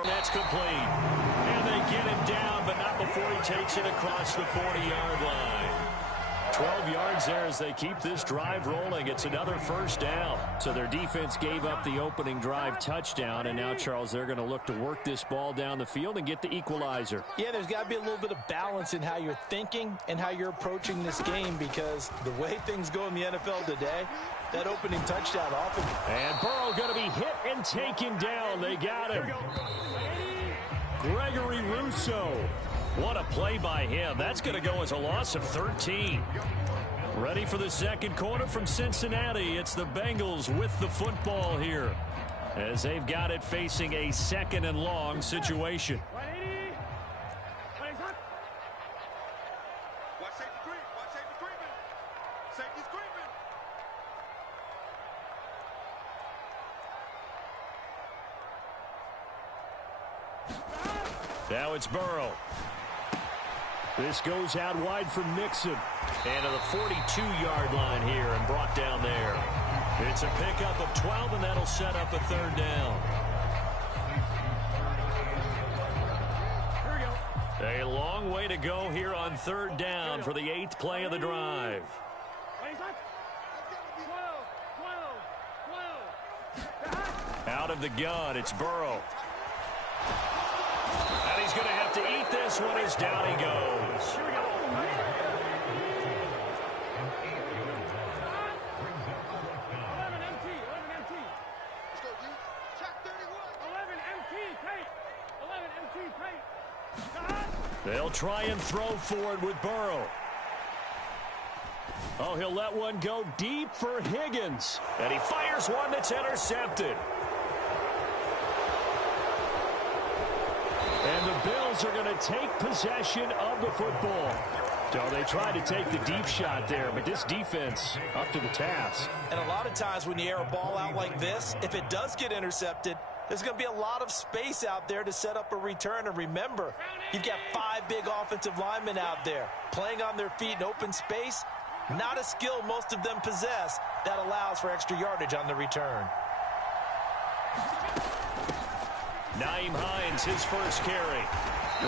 That's complete. And they get him down, but not before he takes it across the 40-yard line. 12 yards there as they keep this drive rolling. It's another first down. So their defense gave up the opening drive touchdown, and now, Charles, they're going to look to work this ball down the field and get the equalizer. Yeah, there's got to be a little bit of balance in how you're thinking and how you're approaching this game, because the way things go in the NFL today, that opening touchdown often. And Burrow going to be hit and taken down. They got him. Gregory Rousseau. What a play by him. That's going to go as a loss of 13. Ready for the second quarter from Cincinnati. It's the Bengals with the football here, as they've got it facing a 2nd and long situation. Now it's Burrow. This goes out wide for Mixon. And to the 42-yard line here and brought down there. It's a pickup of 12, and that'll set up a 3rd down. A long way to go here on 3rd down for the 8th play of the drive. Out of the gun, it's Burrow. And he's going to have to eat this one as down he goes. They'll try and throw for it with Burrow. Oh, he'll let one go deep for Higgins. And he fires one that's intercepted. And the Bills are going to take possession of the football. So they tried to take the deep shot there, but this defense up to the task. And a lot of times when you air a ball out like this, if it does get intercepted, there's going to be a lot of space out there to set up a return. And remember, you've got 5 big offensive linemen out there playing on their feet in open space. Not a skill most of them possess that allows for extra yardage on the return. Nyheim Hines, his first carry.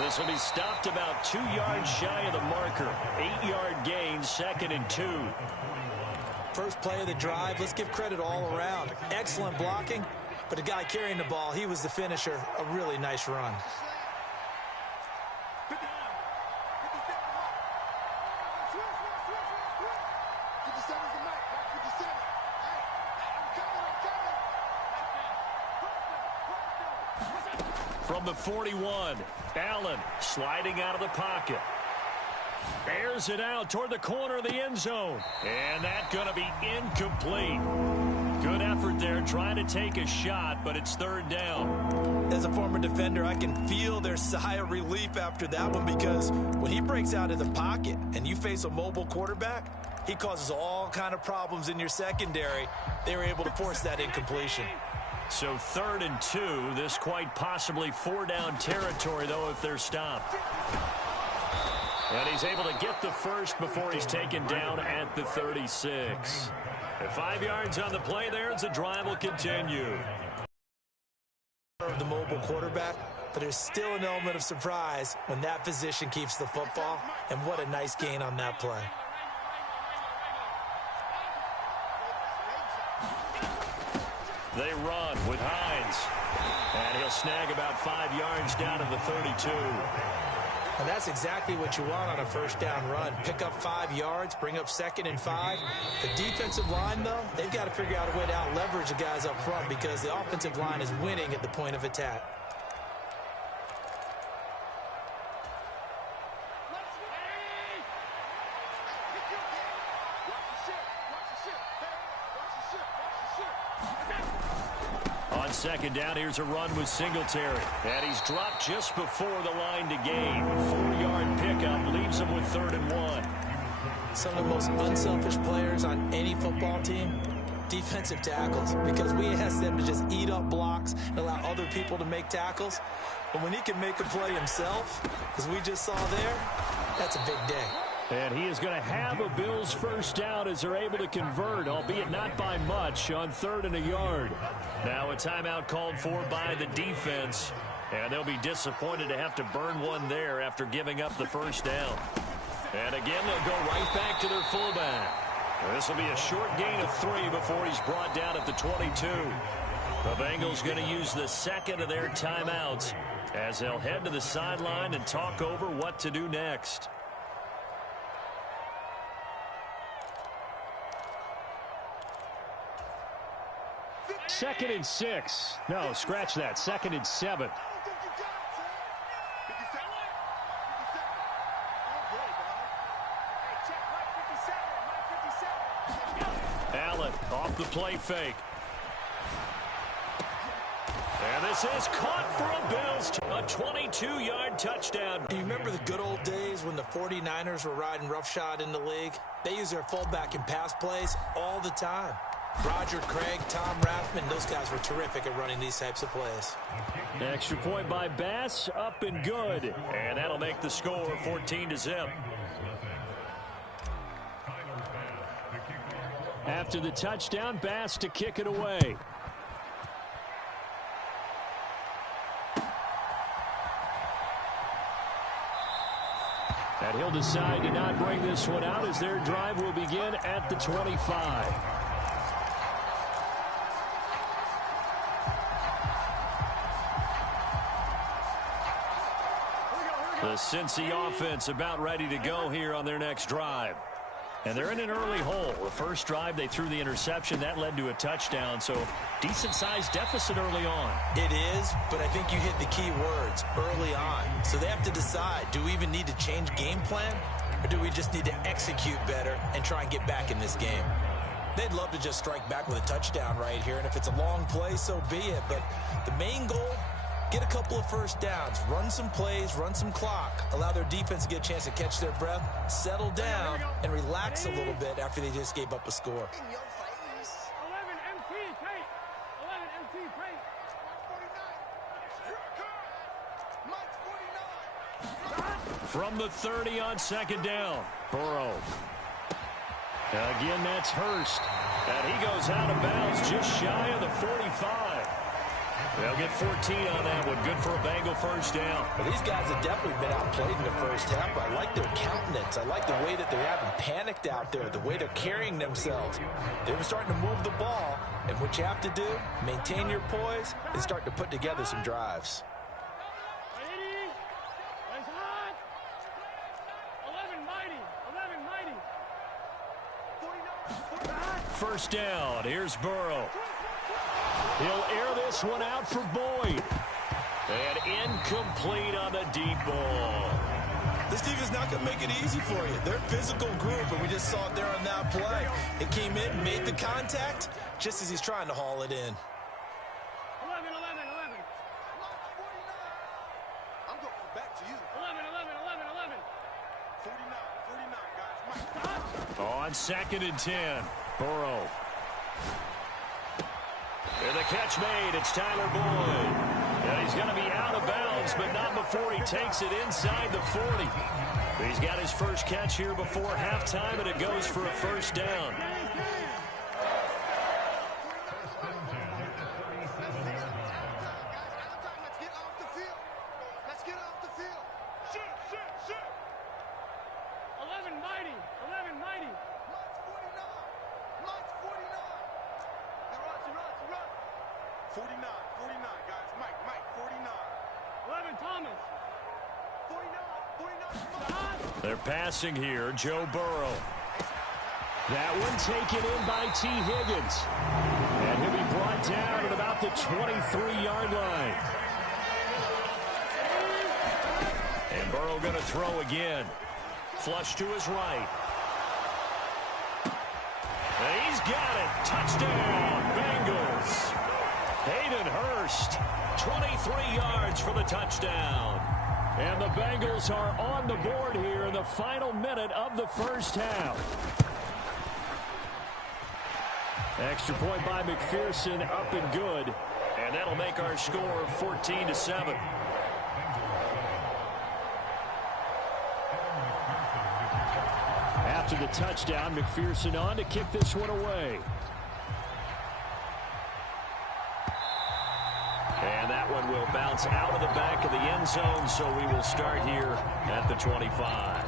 This will be stopped about 2 yards shy of the marker. 8-yard gain, 2nd and 2. First play of the drive, let's give credit all around. Excellent blocking, but the guy carrying the ball, he was the finisher. A really nice run. From the 41, Allen sliding out of the pocket. Airs it out toward the corner of the end zone. And that's going to be incomplete. Good effort there trying to take a shot, but it's third down. As a former defender, I can feel their sigh of relief after that one, because when he breaks out of the pocket and you face a mobile quarterback, he causes all kind of problems in your secondary. They were able to force that incompletion. So 3rd and 2, this quite possibly 4-down territory, though, if they're stopped. And he's able to get the first before he's taken down at the 36. At 5 yards on the play there, as the drive will continue. The mobile quarterback, but there's still an element of surprise when that position keeps the football, and what a nice gain on that play. They run with Hines, and he'll snag about 5 yards down to the 32. And that's exactly what you want on a first down run. Pick up 5 yards, bring up 2nd and 5. The defensive line, though, they've got to figure out a way to out-leverage the guys up front, because the offensive line is winning at the point of attack. On 2nd down, here's a run with Singletary. And he's dropped just before the line to gain. 4-yard pickup leaves him with 3rd and 1. Some of the most unselfish players on any football team, defensive tackles, because we ask them to just eat up blocks and allow other people to make tackles. But when he can make a play himself, as we just saw there, that's a big day. And he is going to have a Bills first down as they're able to convert, albeit not by much, on 3rd and a yard. Now a timeout called for by the defense, and they'll be disappointed to have to burn one there after giving up the first down. And again, they'll go right back to their fullback. This will be a short gain of 3 before he's brought down at the 22. The Bengals going to use the 2nd of their timeouts as they'll head to the sideline and talk over what to do next. 2nd and 6. No, scratch that. 2nd and 7. Allen off the play fake. And this is caught for a Bills. A 22-yard touchdown. You remember the good old days when the 49ers were riding roughshod in the league? They use their fullback in pass plays all the time. Roger Craig, Tom Rathman, those guys were terrific at running these types of plays. Extra point by Bass, up and good. And that'll make the score 14-0. After the touchdown, Bass to kick it away. And he'll decide to not bring this one out as their drive will begin at the 25. The Cincy offense about ready to go here on their next drive. And they're in an early hole. The first drive, they threw the interception. That led to a touchdown, so decent-sized deficit early on. It is, but I think you hit the key words, early on. So they have to decide, do we even need to change game plan, or do we just need to execute better and try and get back in this game? They'd love to just strike back with a touchdown right here, and if it's a long play, so be it. But the main goal, get a couple of first downs, run some plays, run some clock, allow their defense to get a chance to catch their breath, settle down, and relax a little bit after they just gave up a score. From the 30 on 2nd down, Burrow. Again, that's Hurst. And he goes out of bounds just shy of the 45. They'll get 14 on that one. Good for a Bengal first down. Well, these guys have definitely been outplayed in the first half. I like their countenance. I like the way that they haven't panicked out there, the way they're carrying themselves. They're starting to move the ball, and what you have to do, maintain your poise and start to put together some drives. First down. Here's Burrow. He'll air this one out for Boyd. And incomplete on the deep ball. This defense is not going to make it easy for you. They're a physical group, and we just saw it there on that play. It came in, made the contact, just as he's trying to haul it in. 11. I'm going back to you. 11. 49, guys. On 2nd and 10, Burrow. And the catch made. It's Tyler Boyd. And he's going to be out of bounds, but not before he takes it inside the 40. He's got his first catch here before halftime, and it goes for a first down. Let's get off the field. Shoot. 11 mighty. March 49. Run. 49, guys. Mike, 49. 11, Thomas. 49. They're passing here, Joe Burrow. That one taken in by T. Higgins. And he'll be brought down at about the 23-yard line. And Burrow going to throw again. Flush to his right. And he's got it. Touchdown, Bengals. Hayden Hurst, 23 yards for the touchdown. And the Bengals are on the board here in the final minute of the first half. Extra point by McPherson, up and good. And that'll make our score 14-7. After the touchdown, McPherson on to kick this one away. And that one will bounce out of the back of the end zone, so we will start here at the 25.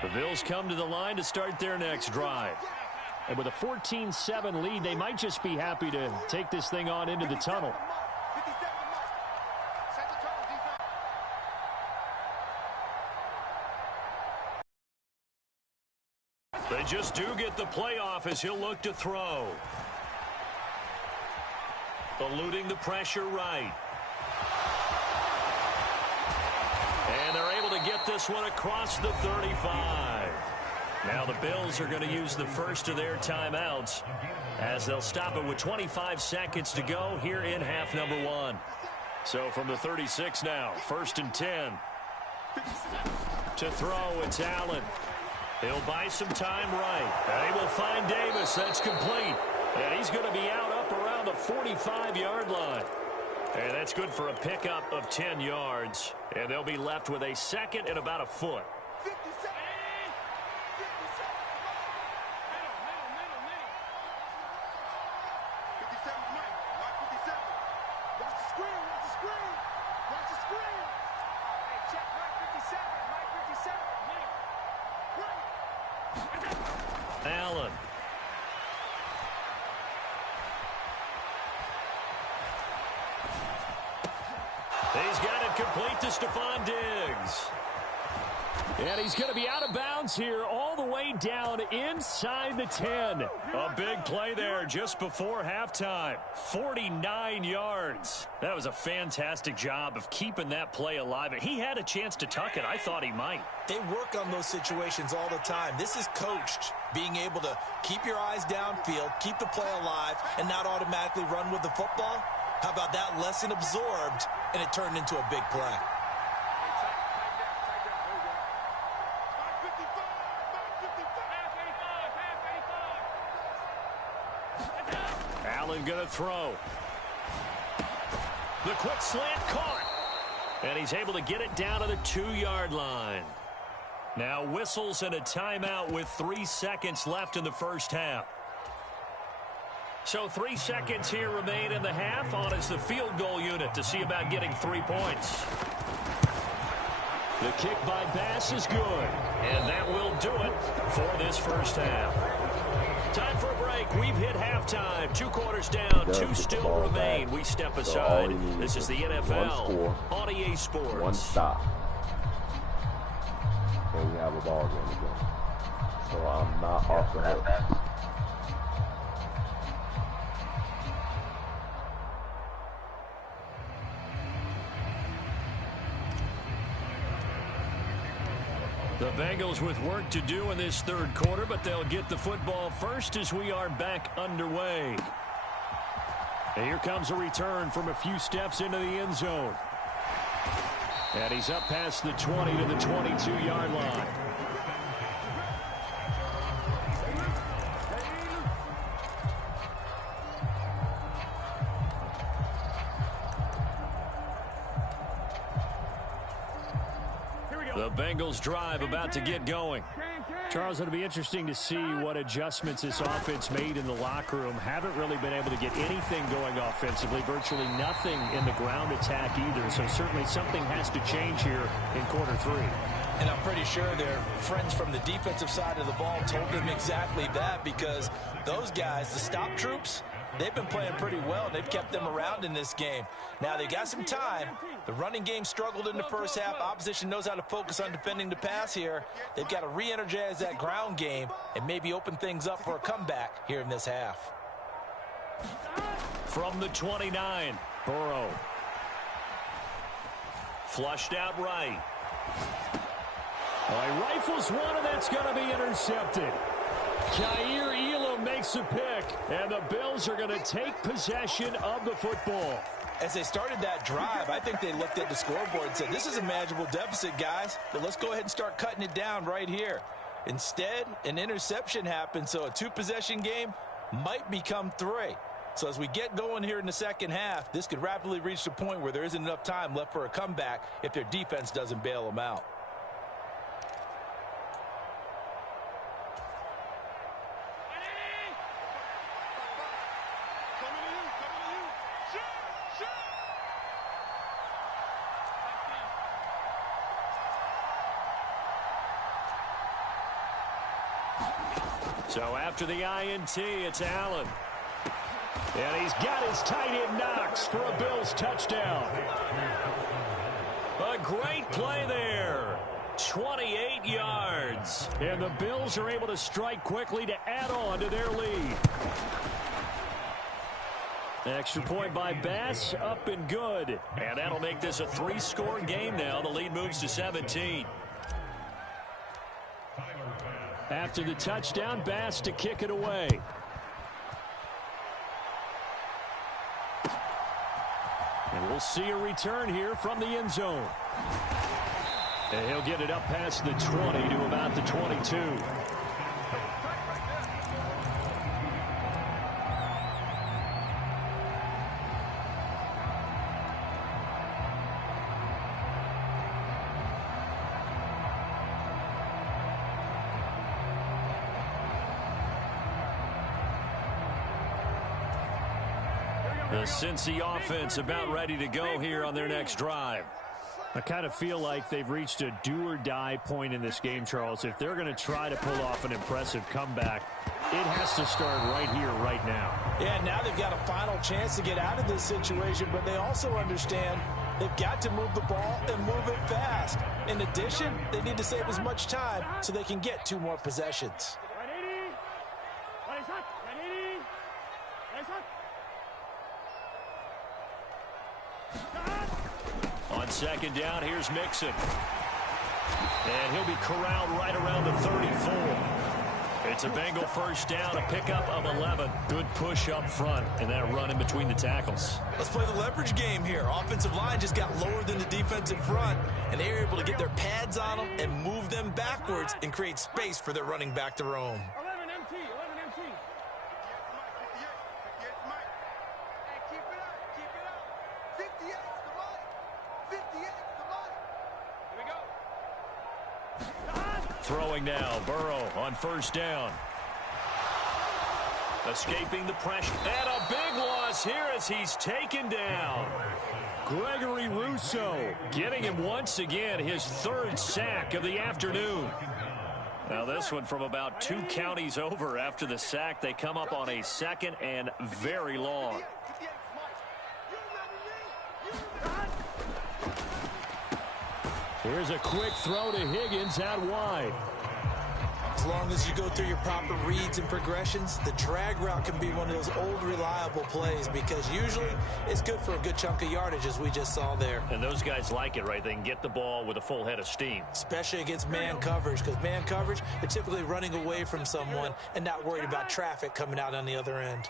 The Bills come to the line to start their next drive. And with a 14-7 lead, they might just be happy to take this thing on into the tunnel. They just do get the playoff as he'll look to throw. Eluding the pressure right. And they're able to get this one across the 35. Now the Bills are going to use the first of their timeouts as they'll stop it with 25 seconds to go here in half number one. So from the 36 now, 1st and 10. To throw, it's Allen. He'll buy some time right. And he will find Davis. That's complete. And he's going to be out up around the 45-yard line. And that's good for a pickup of 10 yards. And they'll be left with a second and about a foot. 57. Watch the screen. Watch the screen. Hey, check Mike 57. Allen. He's got it complete to Stephon Diggs. And he's going to be out of bounds here all the way down inside the 10. A big play there just before halftime. 49 yards. That was a fantastic job of keeping that play alive. And he had a chance to tuck it. I thought he might. They work on those situations all the time. This is coached, being able to keep your eyes downfield, keep the play alive, and not automatically run with the football. How about that lesson absorbed, and it turned into a big play? Allen going to throw. The quick slant caught. And he's able to get it down to the 2-yard line. Now whistles and a timeout with 3 seconds left in the first half. So 3 seconds here remain in the half. On is the field goal unit to see about getting 3 points. The kick by Bass is good. And that will do it for this first half. Time for a break. We've hit halftime. 2 quarters down. 2 still remain. We step aside. This is the NFL on EA Sports. 1 stop. And we have a ball game again. So I'm not off the hook. The Bengals with work to do in this 3rd quarter, but they'll get the football first as we are back underway. And here comes a return from a few steps into the end zone. And he's up past the 20 to the 22-yard line. The Bengals drive about to get going. Charles, it'll be interesting to see what adjustments this offense made in the locker room. Haven't really been able to get anything going offensively, virtually nothing in the ground attack either. So certainly something has to change here in quarter 3. And I'm pretty sure their friends from the defensive side of the ball told them exactly that, because those guys, the stop troops, they've been playing pretty well, and they've kept them around in this game. Now, they got some time. The running game struggled in the first half. Opposition knows how to focus on defending the pass here. They've got to re-energize that ground game and maybe open things up for a comeback here in this half. From the 29, Burrow. Flushed out right. He rifles one, and that's going to be intercepted. Jair Elam makes a pick, and the Bills are going to take possession of the football. As they started that drive, I think they looked at the scoreboard and said, this is a manageable deficit, guys, but let's go ahead and start cutting it down right here. Instead, an interception happened, so a 2-possession game might become 3. So as we get going here in the second half, this could rapidly reach the point where there isn't enough time left for a comeback if their defense doesn't bail them out. So after the INT, it's Allen. And he's got his tight end Knox for a Bills touchdown. A great play there. 28 yards. And the Bills are able to strike quickly to add on to their lead. Extra point by Bass, up and good. And that'll make this a 3-score game now. The lead moves to 17. After the touchdown, Bass to kick it away. And we'll see a return here from the end zone. And he'll get it up past the 20 to about the 22. The Cincy offense about ready to go here on their next drive. I kind of feel like they've reached a do-or-die point in this game, Charles. If they're going to try to pull off an impressive comeback, it has to start right here, right now. Yeah, now they've got a final chance to get out of this situation, but they also understand they've got to move the ball and move it fast. In addition, they need to save as much time so they can get 2 more possessions. On second down, here's Mixon. And he'll be corralled right around the 34. It's a Bengal first down, a pickup of 11. Good push up front, and that run in between the tackles. Let's play the leverage game here. Offensive line just got lower than the defensive front, and they were able to get their pads on them and move them backwards and create space for their running back to roam. 11 MT, 11 MT. 58 Mike. Hey, keep it up, keep it up. 58 the body. 58 the body. Here we go. Throwing now, Burrow on first down. Escaping the pressure. And a big loss here as he's taken down. Gregory Rousseau Getting him once again his 3rd sack of the afternoon. Now this one from about 2 counties over after the sack. They come up on a 2nd and very long. Here's a quick throw to Higgins out wide. As long as you go through your proper reads and progressions, the drag route can be one of those old reliable plays because usually it's good for a good chunk of yardage as we just saw there. And those guys like it, right? They can get the ball with a full head of steam. Especially against man coverage, because man coverage, they're typically running away from someone and not worried about traffic coming out on the other end.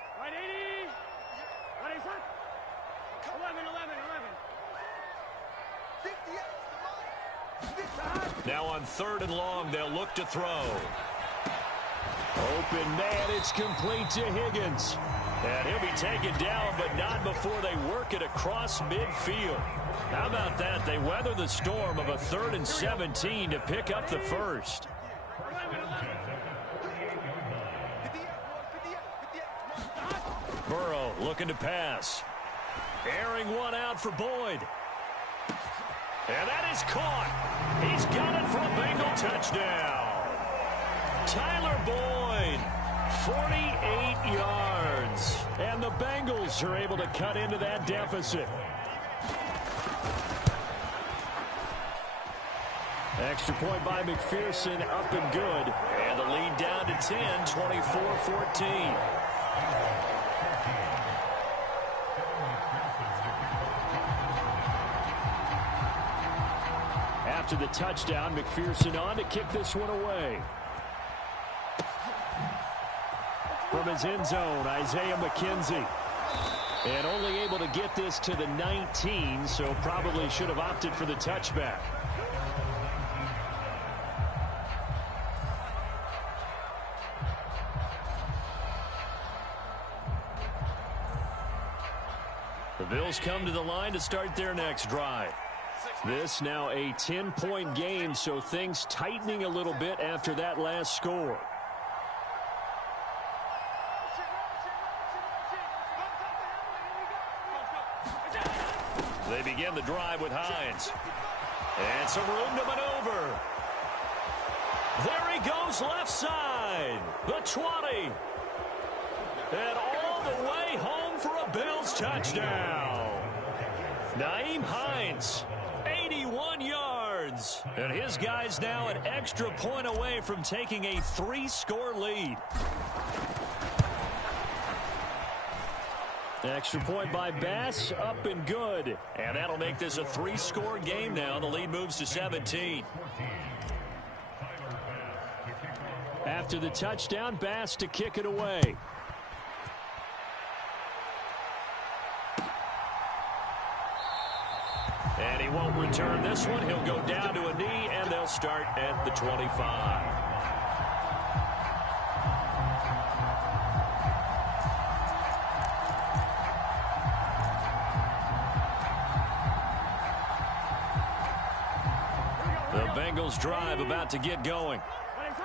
Now on 3rd and long, they'll look to throw. Open man, it's complete to Higgins. And he'll be taken down, but not before they work it across midfield. How about that? They weather the storm of a 3rd and 17 to pick up the first. Burrow looking to pass. Airing one out for Boyd. And that is caught. He's got it for a Bengal touchdown. Tyler Boyd, 48 yards. And the Bengals are able to cut into that deficit. Extra point by McPherson, up and good. And the lead down to 10, 24-14. After the touchdown, McPherson on to kick this one away. From his end zone, Isaiah McKenzie. And only able to get this to the 19, so probably should have opted for the touchback. The Bills come to the line to start their next drive. This now a 10-point game, so things tightening a little bit after that last score. They begin the drive with Hines. And some room to maneuver. There he goes left side. The 20. And all the way home for a Bills touchdown. Nyheim Hines, 81 yards. And his guys now an extra point away from taking a 3-score lead. Extra point by Bass, up and good. And that'll make this a 3-score game now. The lead moves to 17. After the touchdown, Bass to kick it away. And he won't return this one. He'll go down to a knee, and they'll start at the 25. The Bengals drive about to get going.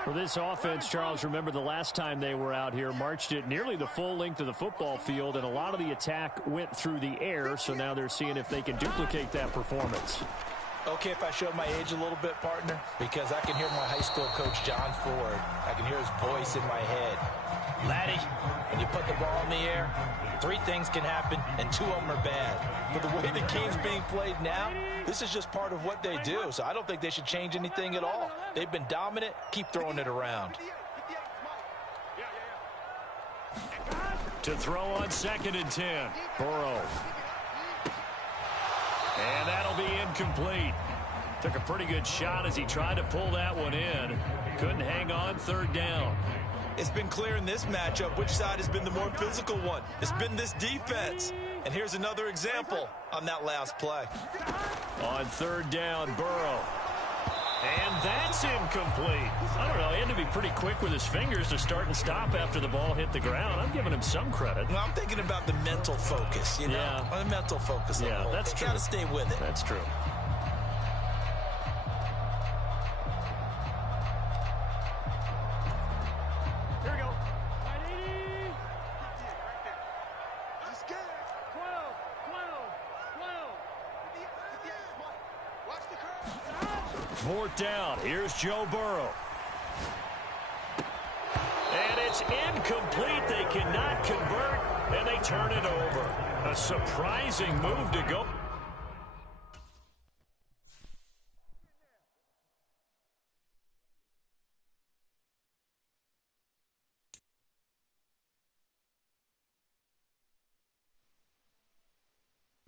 For this offense, Charles, remember the last time they were out here, marched it nearly the full length of the football field, and a lot of the attack went through the air, so now they're seeing if they can duplicate that performance. Okay, if I show my age a little bit, partner, because I can hear my high school coach, John Ford. I can hear his voice in my head. Laddie, when you put the ball in the air, 3 things can happen, and 2 of them are bad. But the way the game's being played now, this is just part of what they do, so I don't think they should change anything at all. They've been dominant. Keep throwing it around. To throw on 2nd and 10. Burrow. And that'll be incomplete. Took a pretty good shot as he tried to pull that one in. Couldn't hang on 3rd down. It's been clear in this matchup which side has been the more physical one. It's been this defense. And here's another example on that last play. On 3rd down, Burrow. And that's incomplete. I don't know. He had to be pretty quick with his fingers to start and stop after the ball hit the ground. I'm giving him some credit. Well, I'm thinking about the mental focus, you know? Yeah. The mental focus. Yeah, that's true. Got to stay with it. That's true. Here we go. 4th down. Here's Joe Burrow. And it's incomplete. They cannot convert, and they turn it over. A surprising move to go.